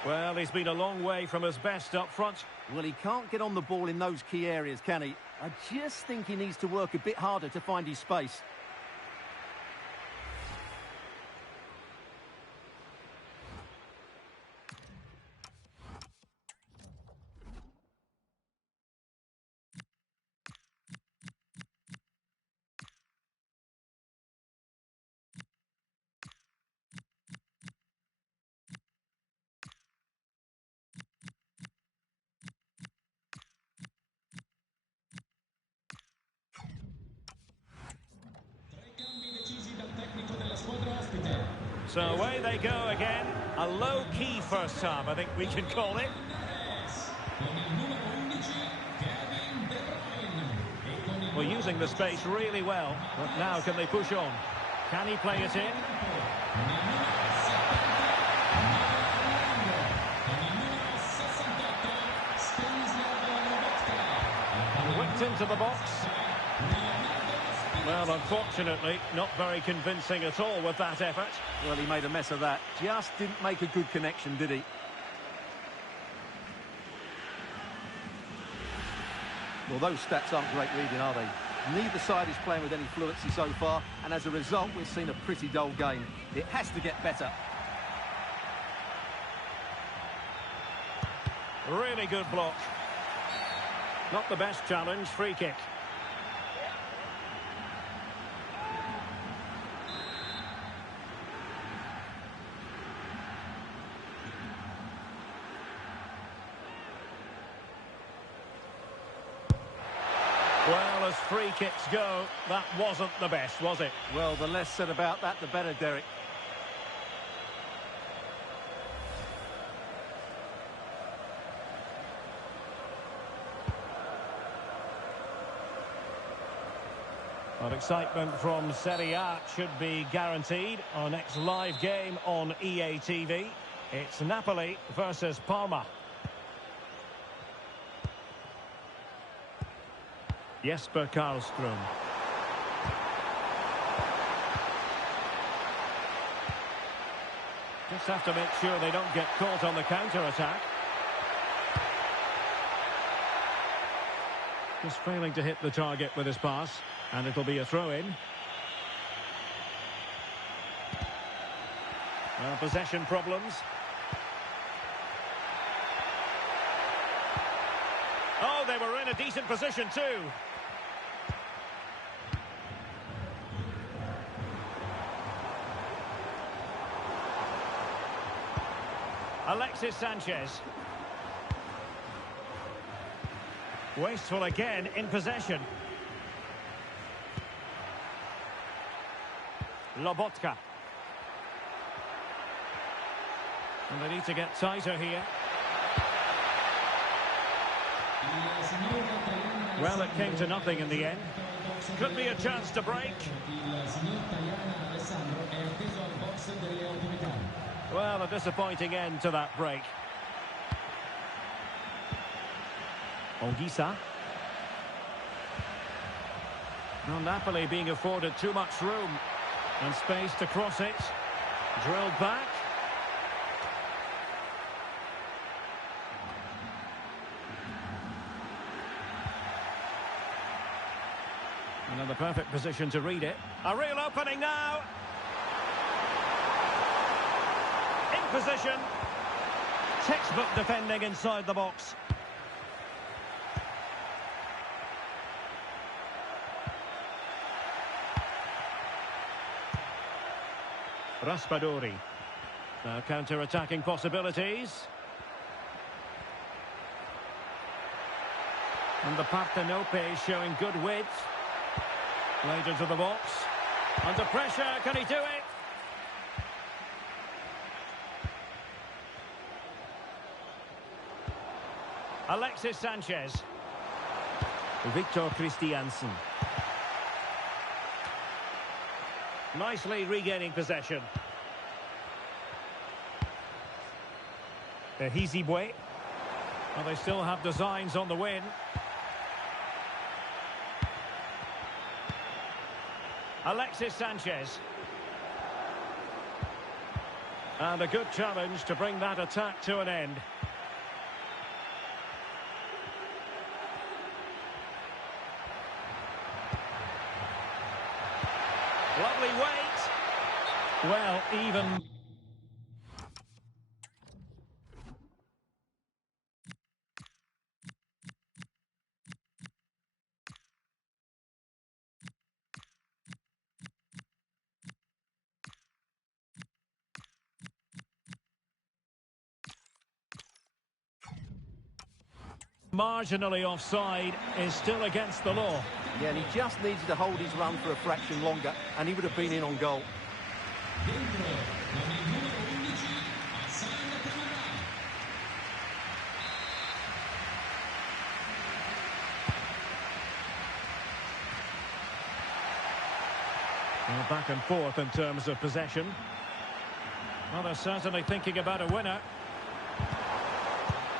Well, he's been a long way from his best up front. Well, he can't get on the ball in those key areas, can he? I just think he needs to work a bit harder to find his space. So away they go again. A low-key first half, I think we can call it. We're using the space really well, but now can they push on? Can he play it in? Whipped into the box. Well, unfortunately, not very convincing at all with that effort. Well, he made a mess of that. Just didn't make a good connection, did he? Well, those stats aren't great reading, are they? Neither side is playing with any fluency so far, and as a result, we've seen a pretty dull game. It has to get better. Really good block. Not the best challenge, free kick. Well, as free kicks go, that wasn't the best, was it? Well, the less said about that, the better, Derek. Well, excitement from Serie A should be guaranteed. Our next live game on EA TV. It's Napoli versus Parma. Jesper Karlström. Just have to make sure they don't get caught on the counter-attack. Just failing to hit the target with his pass. And it'll be a throw-in. Possession problems. Oh, they were in a decent position too. Alexis Sanchez. Wasteful again in possession. Lobotka. And they need to get tighter here. Well, it came to nothing in the end. Could be a chance to break. Well, a disappointing end to that break. Olgisa. Well, Napoli being afforded too much room. And space to cross it. Drilled back. And in the perfect position to read it. A real opening now. In position. Textbook defending inside the box. Raspadori. Now counter-attacking possibilities. And the Partenope showing good width. Played into the box. Under pressure, can he do it? Alexis Sanchez. Victor Christiansen. Nicely regaining possession. Hizibwe. Well, they still have designs on the win. Alexis Sanchez. And a good challenge to bring that attack to an end. Lovely weight. Well, even... marginally offside is still against the law. Yeah, and he just needs to hold his run for a fraction longer, and he would have been in on goal. Well, back and forth in terms of possession. Well, they're certainly thinking about a winner.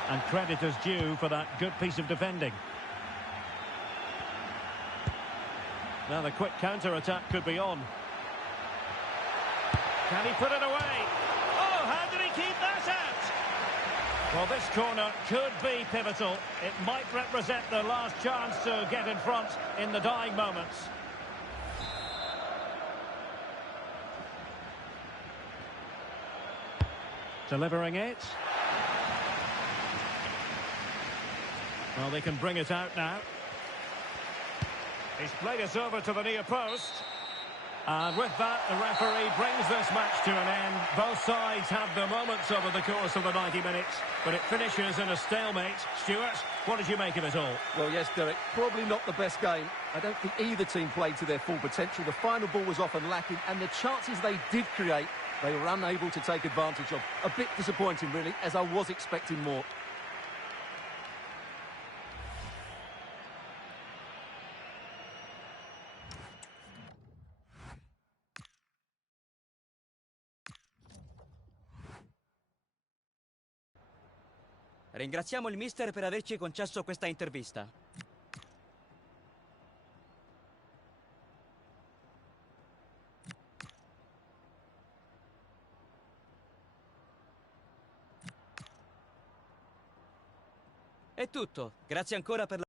And credit is due for that good piece of defending. Now the quick counter-attack could be on. Can he put it away? Oh, how did he keep that out? Well, this corner could be pivotal. It might represent the last chance to get in front in the dying moments. Delivering it. Well, they can bring it out now. He's played it over to the near post. And with that, the referee brings this match to an end. Both sides have their moments over the course of the 90 minutes, but it finishes in a stalemate. Stuart, what did you make of it all? Well, yes, Derek, probably not the best game. I don't think either team played to their full potential. The final ball was often lacking, and the chances they did create, they were unable to take advantage of. A bit disappointing, really, as I was expecting more. Ringraziamo il mister per averci concesso questa intervista. È tutto. Grazie ancora per la...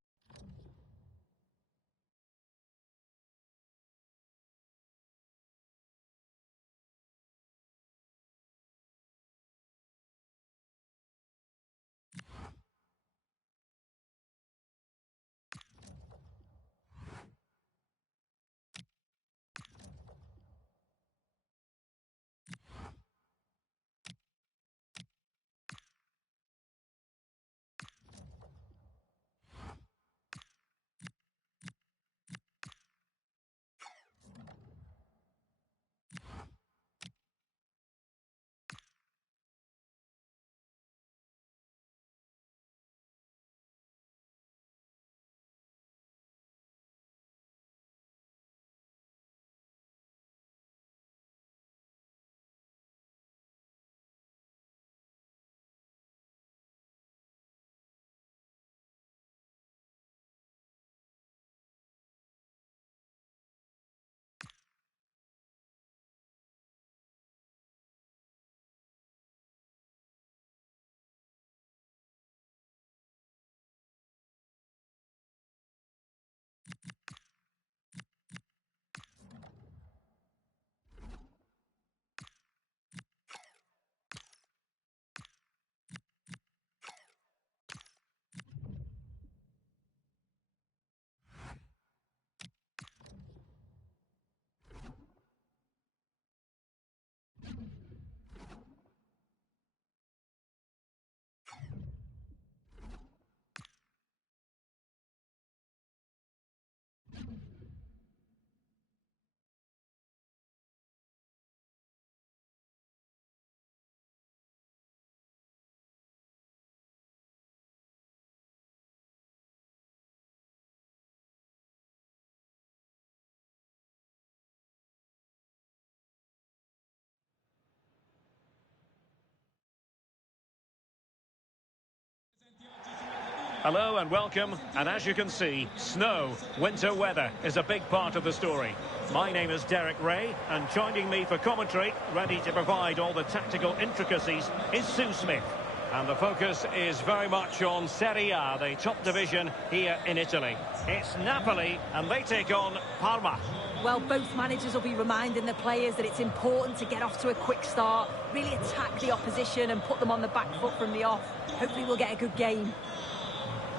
Hello and welcome, and as you can see, snow, winter weather is a big part of the story. My name is Derek Ray, and joining me for commentary, ready to provide all the tactical intricacies, is Sue Smith. And the focus is very much on Serie A, the top division here in Italy. It's Napoli, and they take on Parma. Well, both managers will be reminding the players that it's important to get off to a quick start, really attack the opposition and put them on the back foot from the off. Hopefully we'll get a good game.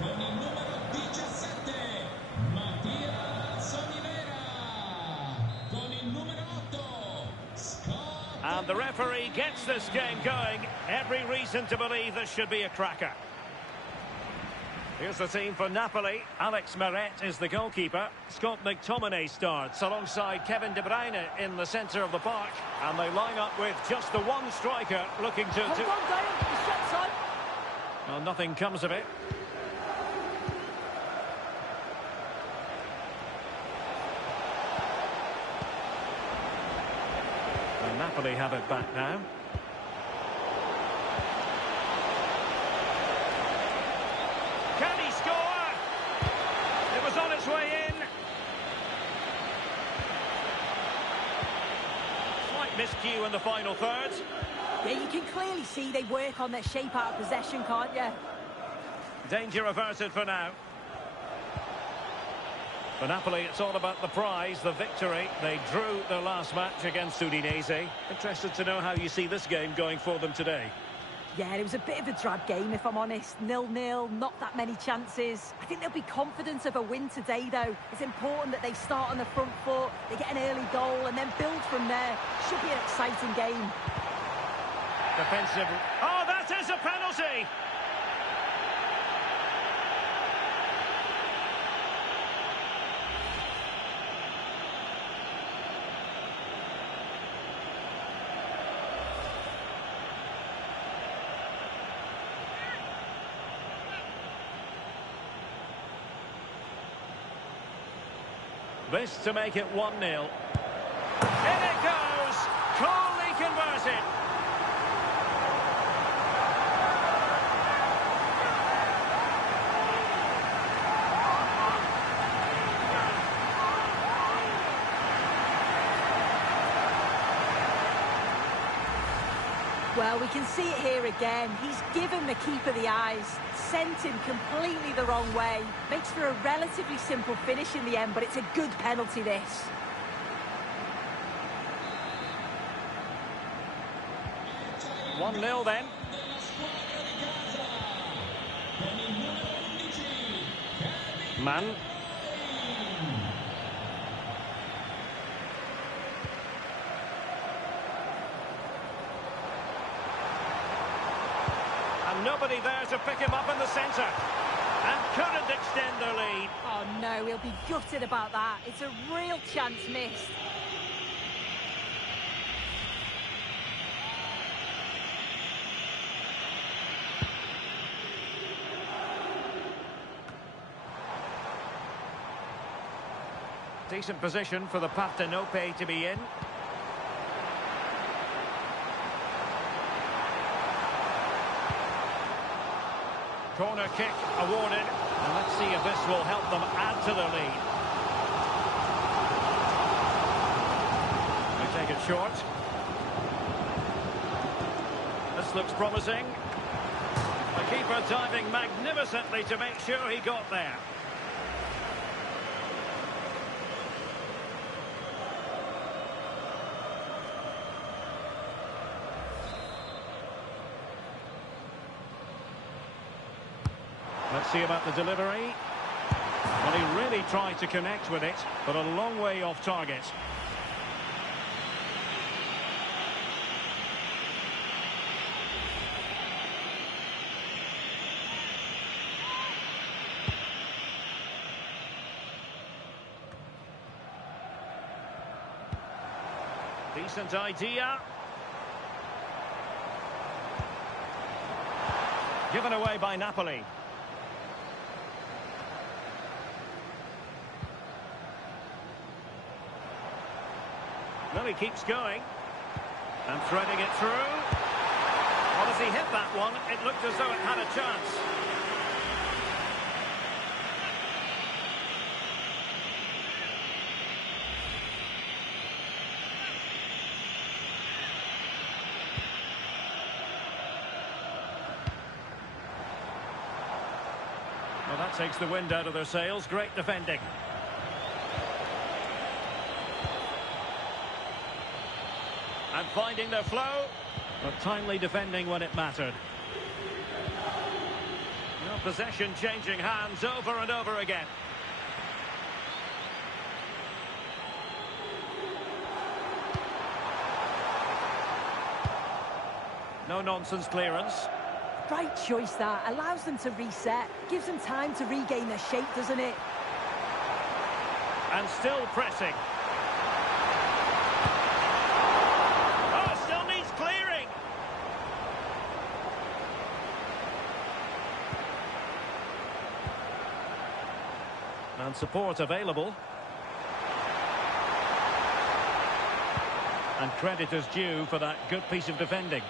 Con il numero 17, con il numero 8, and the referee gets this game going. Every reason to believe this should be a cracker. Here's the team for Napoli. Alex Meret is the goalkeeper. Scott McTominay starts alongside Kevin De Bruyne in the centre of the park. And they line up with just the one striker looking to... Hold on, Graham. It's shot time. Well, nothing comes of it. And Napoli have it back now. Can he score? It was on its way in. rescue in the final third. Yeah, you can clearly see they work on their shape out of possession, can't you? Danger averted for now. For Napoli, it's all about the prize, the victory. They drew their last match against Udinese. Interested to know how you see this game going for them today. Yeah, it was a bit of a drab game, if I'm honest. 0-0, not that many chances. I think they'll be confident of a win today, though. It's important that they start on the front foot, they get an early goal, and then build from there. Should be an exciting game. Defensive. Oh, that is a penalty! This to make it 1-0. In it goes! Coolly converted! Well, we can see it here again. He's given the keeper the eyes, sent him completely the wrong way. Makes for a relatively simple finish in the end, but it's a good penalty, this. One 1-0 then. Man. And nobody there to pick him up in the centre. And couldn't extend their lead. Oh no, he'll be gutted about that. It's a real chance missed. Decent position for the Partenope to be in. Corner kick awarded. And let's see if this will help them add to their lead. They take it short. This looks promising. The keeper diving magnificently to make sure he got there. Let's see about the delivery. Well, he really tried to connect with it, but a long way off target. Decent idea. Given away by Napoli. Well, he keeps going. And threading it through. Well, as he hit that one, it looked as though it had a chance. Well, that takes the wind out of their sails. Great defending. And finding their flow, but timely defending when it mattered. No possession changing hands over and over again. No nonsense clearance. Right choice that. Allows them to reset. Gives them time to regain their shape, doesn't it? And still pressing. And support available. And credit is due for that good piece of defending.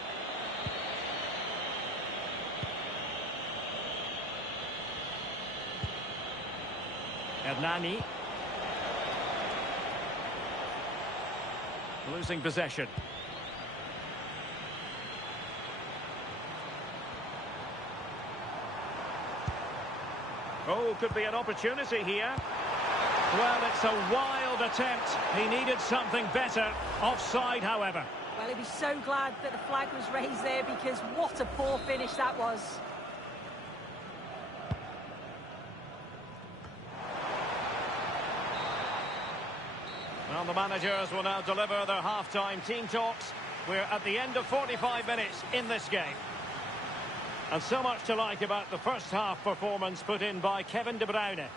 Hernani. Losing possession. Oh, could be an opportunity here. Well, it's a wild attempt. He needed something better. Offside, however. Well, he'd be so glad that the flag was raised there, because what a poor finish that was. Well, the managers will now deliver their half-time team talks. We're at the end of 45 minutes in this game. And so much to like about the first half performance put in by Kevin De Bruyne.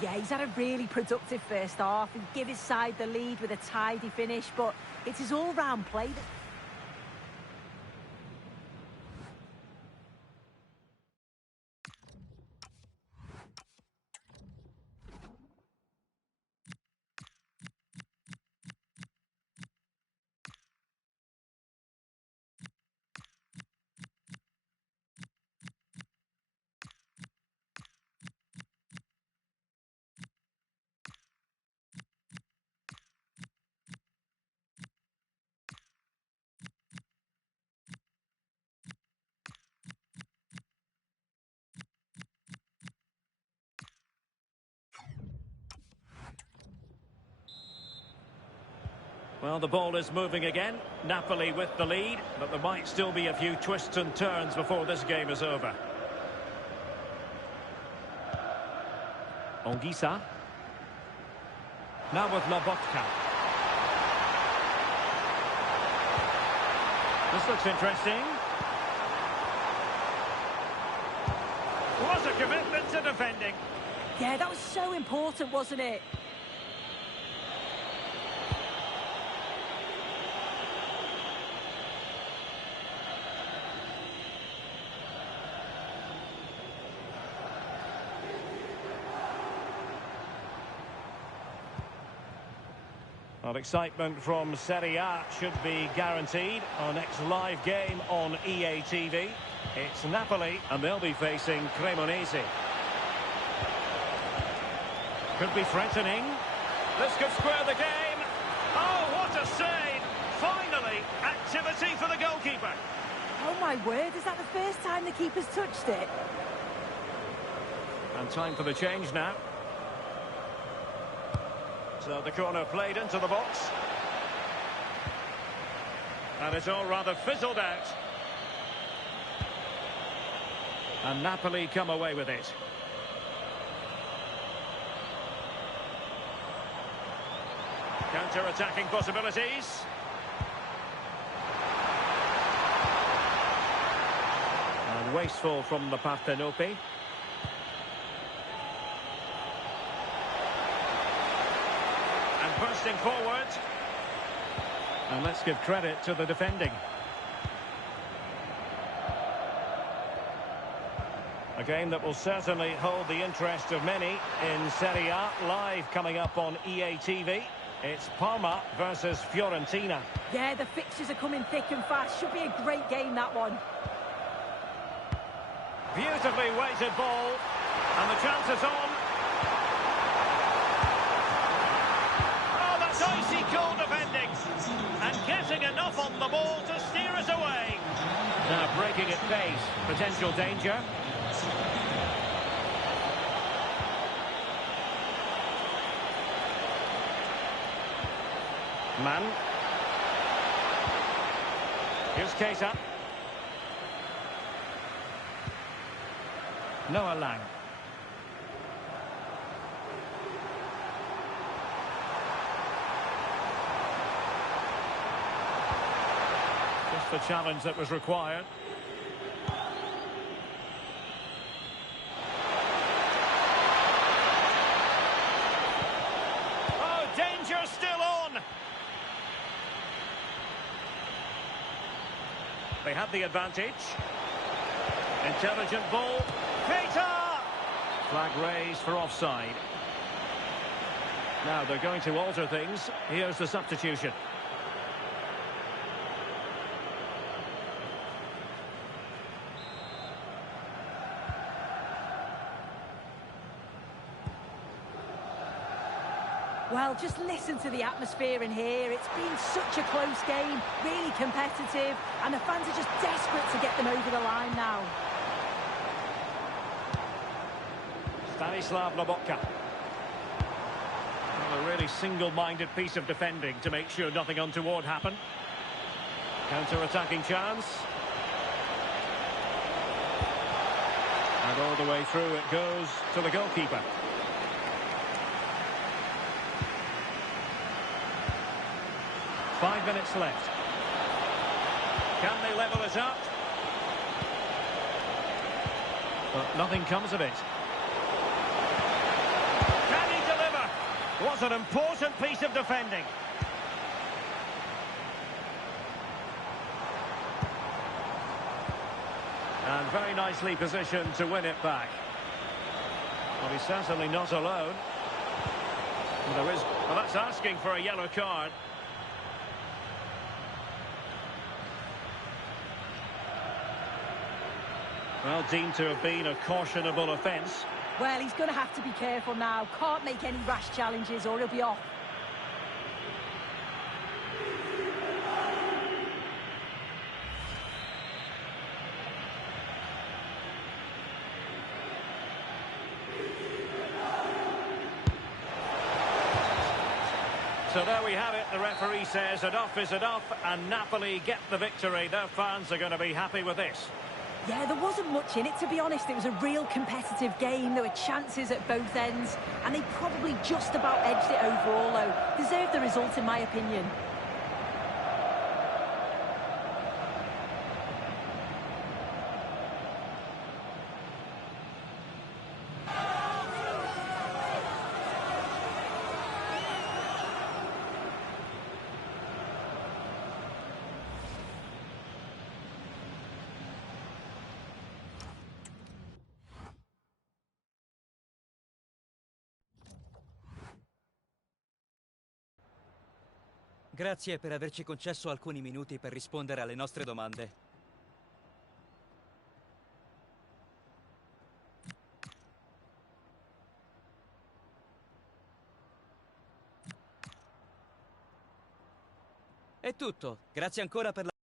Yeah, he's had a really productive first half. He gave his side the lead with a tidy finish, but it's his all-round play that... Well, the ball is moving again. Napoli with the lead, but there might still be a few twists and turns before this game is over. Onguisa. Now with Lobotka. This looks interesting. What a commitment to defending. Yeah, that was so important, wasn't it? Well, excitement from Serie A should be guaranteed. Our next live game on EA TV. It's Napoli, and they'll be facing Cremonese. Could be threatening. This could square the game. Oh, what a save! Finally, activity for the goalkeeper. Oh, my word, is that the first time the keeper's touched it? And time for the change now. So the corner played into the box. And it's all rather fizzled out. And Napoli come away with it. Counter-attacking possibilities. And wasteful from the Partenope. Bursting forward. And let's give credit to the defending. A game that will certainly hold the interest of many in Serie A. Live coming up on EA TV. It's Parma versus Fiorentina. Yeah, the fixtures are coming thick and fast. Should be a great game, that one. Beautifully weighted ball. And the chance is on. Icy cool defending, and getting enough on the ball to steer us away. Now breaking at pace, potential danger. Man. Here's Keita. Noah Lang. The challenge that was required. Oh, danger still on. They had the advantage. Intelligent ball. Keita! Flag raised for offside. Now they're going to alter things. Here's the substitution. Well, just listen to the atmosphere in here. It's been such a close game, really competitive, and the fans are just desperate to get them over the line now. Stanislav Lobotka. Well, a really single-minded piece of defending to make sure nothing untoward happened. Counter-attacking chance. And all the way through it goes to the goalkeeper. Five minutes left. Can they level it up? But nothing comes of it. Can he deliver? Was an important piece of defending. And very nicely positioned to win it back. Well, he's certainly not alone. Well, that's asking for a yellow card. Well, deemed to have been a cautionable offence. Well, he's going to have to be careful now. Can't make any rash challenges or he'll be off. So there we have it. The referee says enough is enough, and Napoli get the victory. Their fans are going to be happy with this. Yeah, there wasn't much in it, to be honest. It was a real competitive game. There were chances at both ends, and they probably just about edged it overall, though. Deserved the result, in my opinion. Grazie per averci concesso alcuni minuti per rispondere alle nostre domande. È tutto. Grazie ancora per la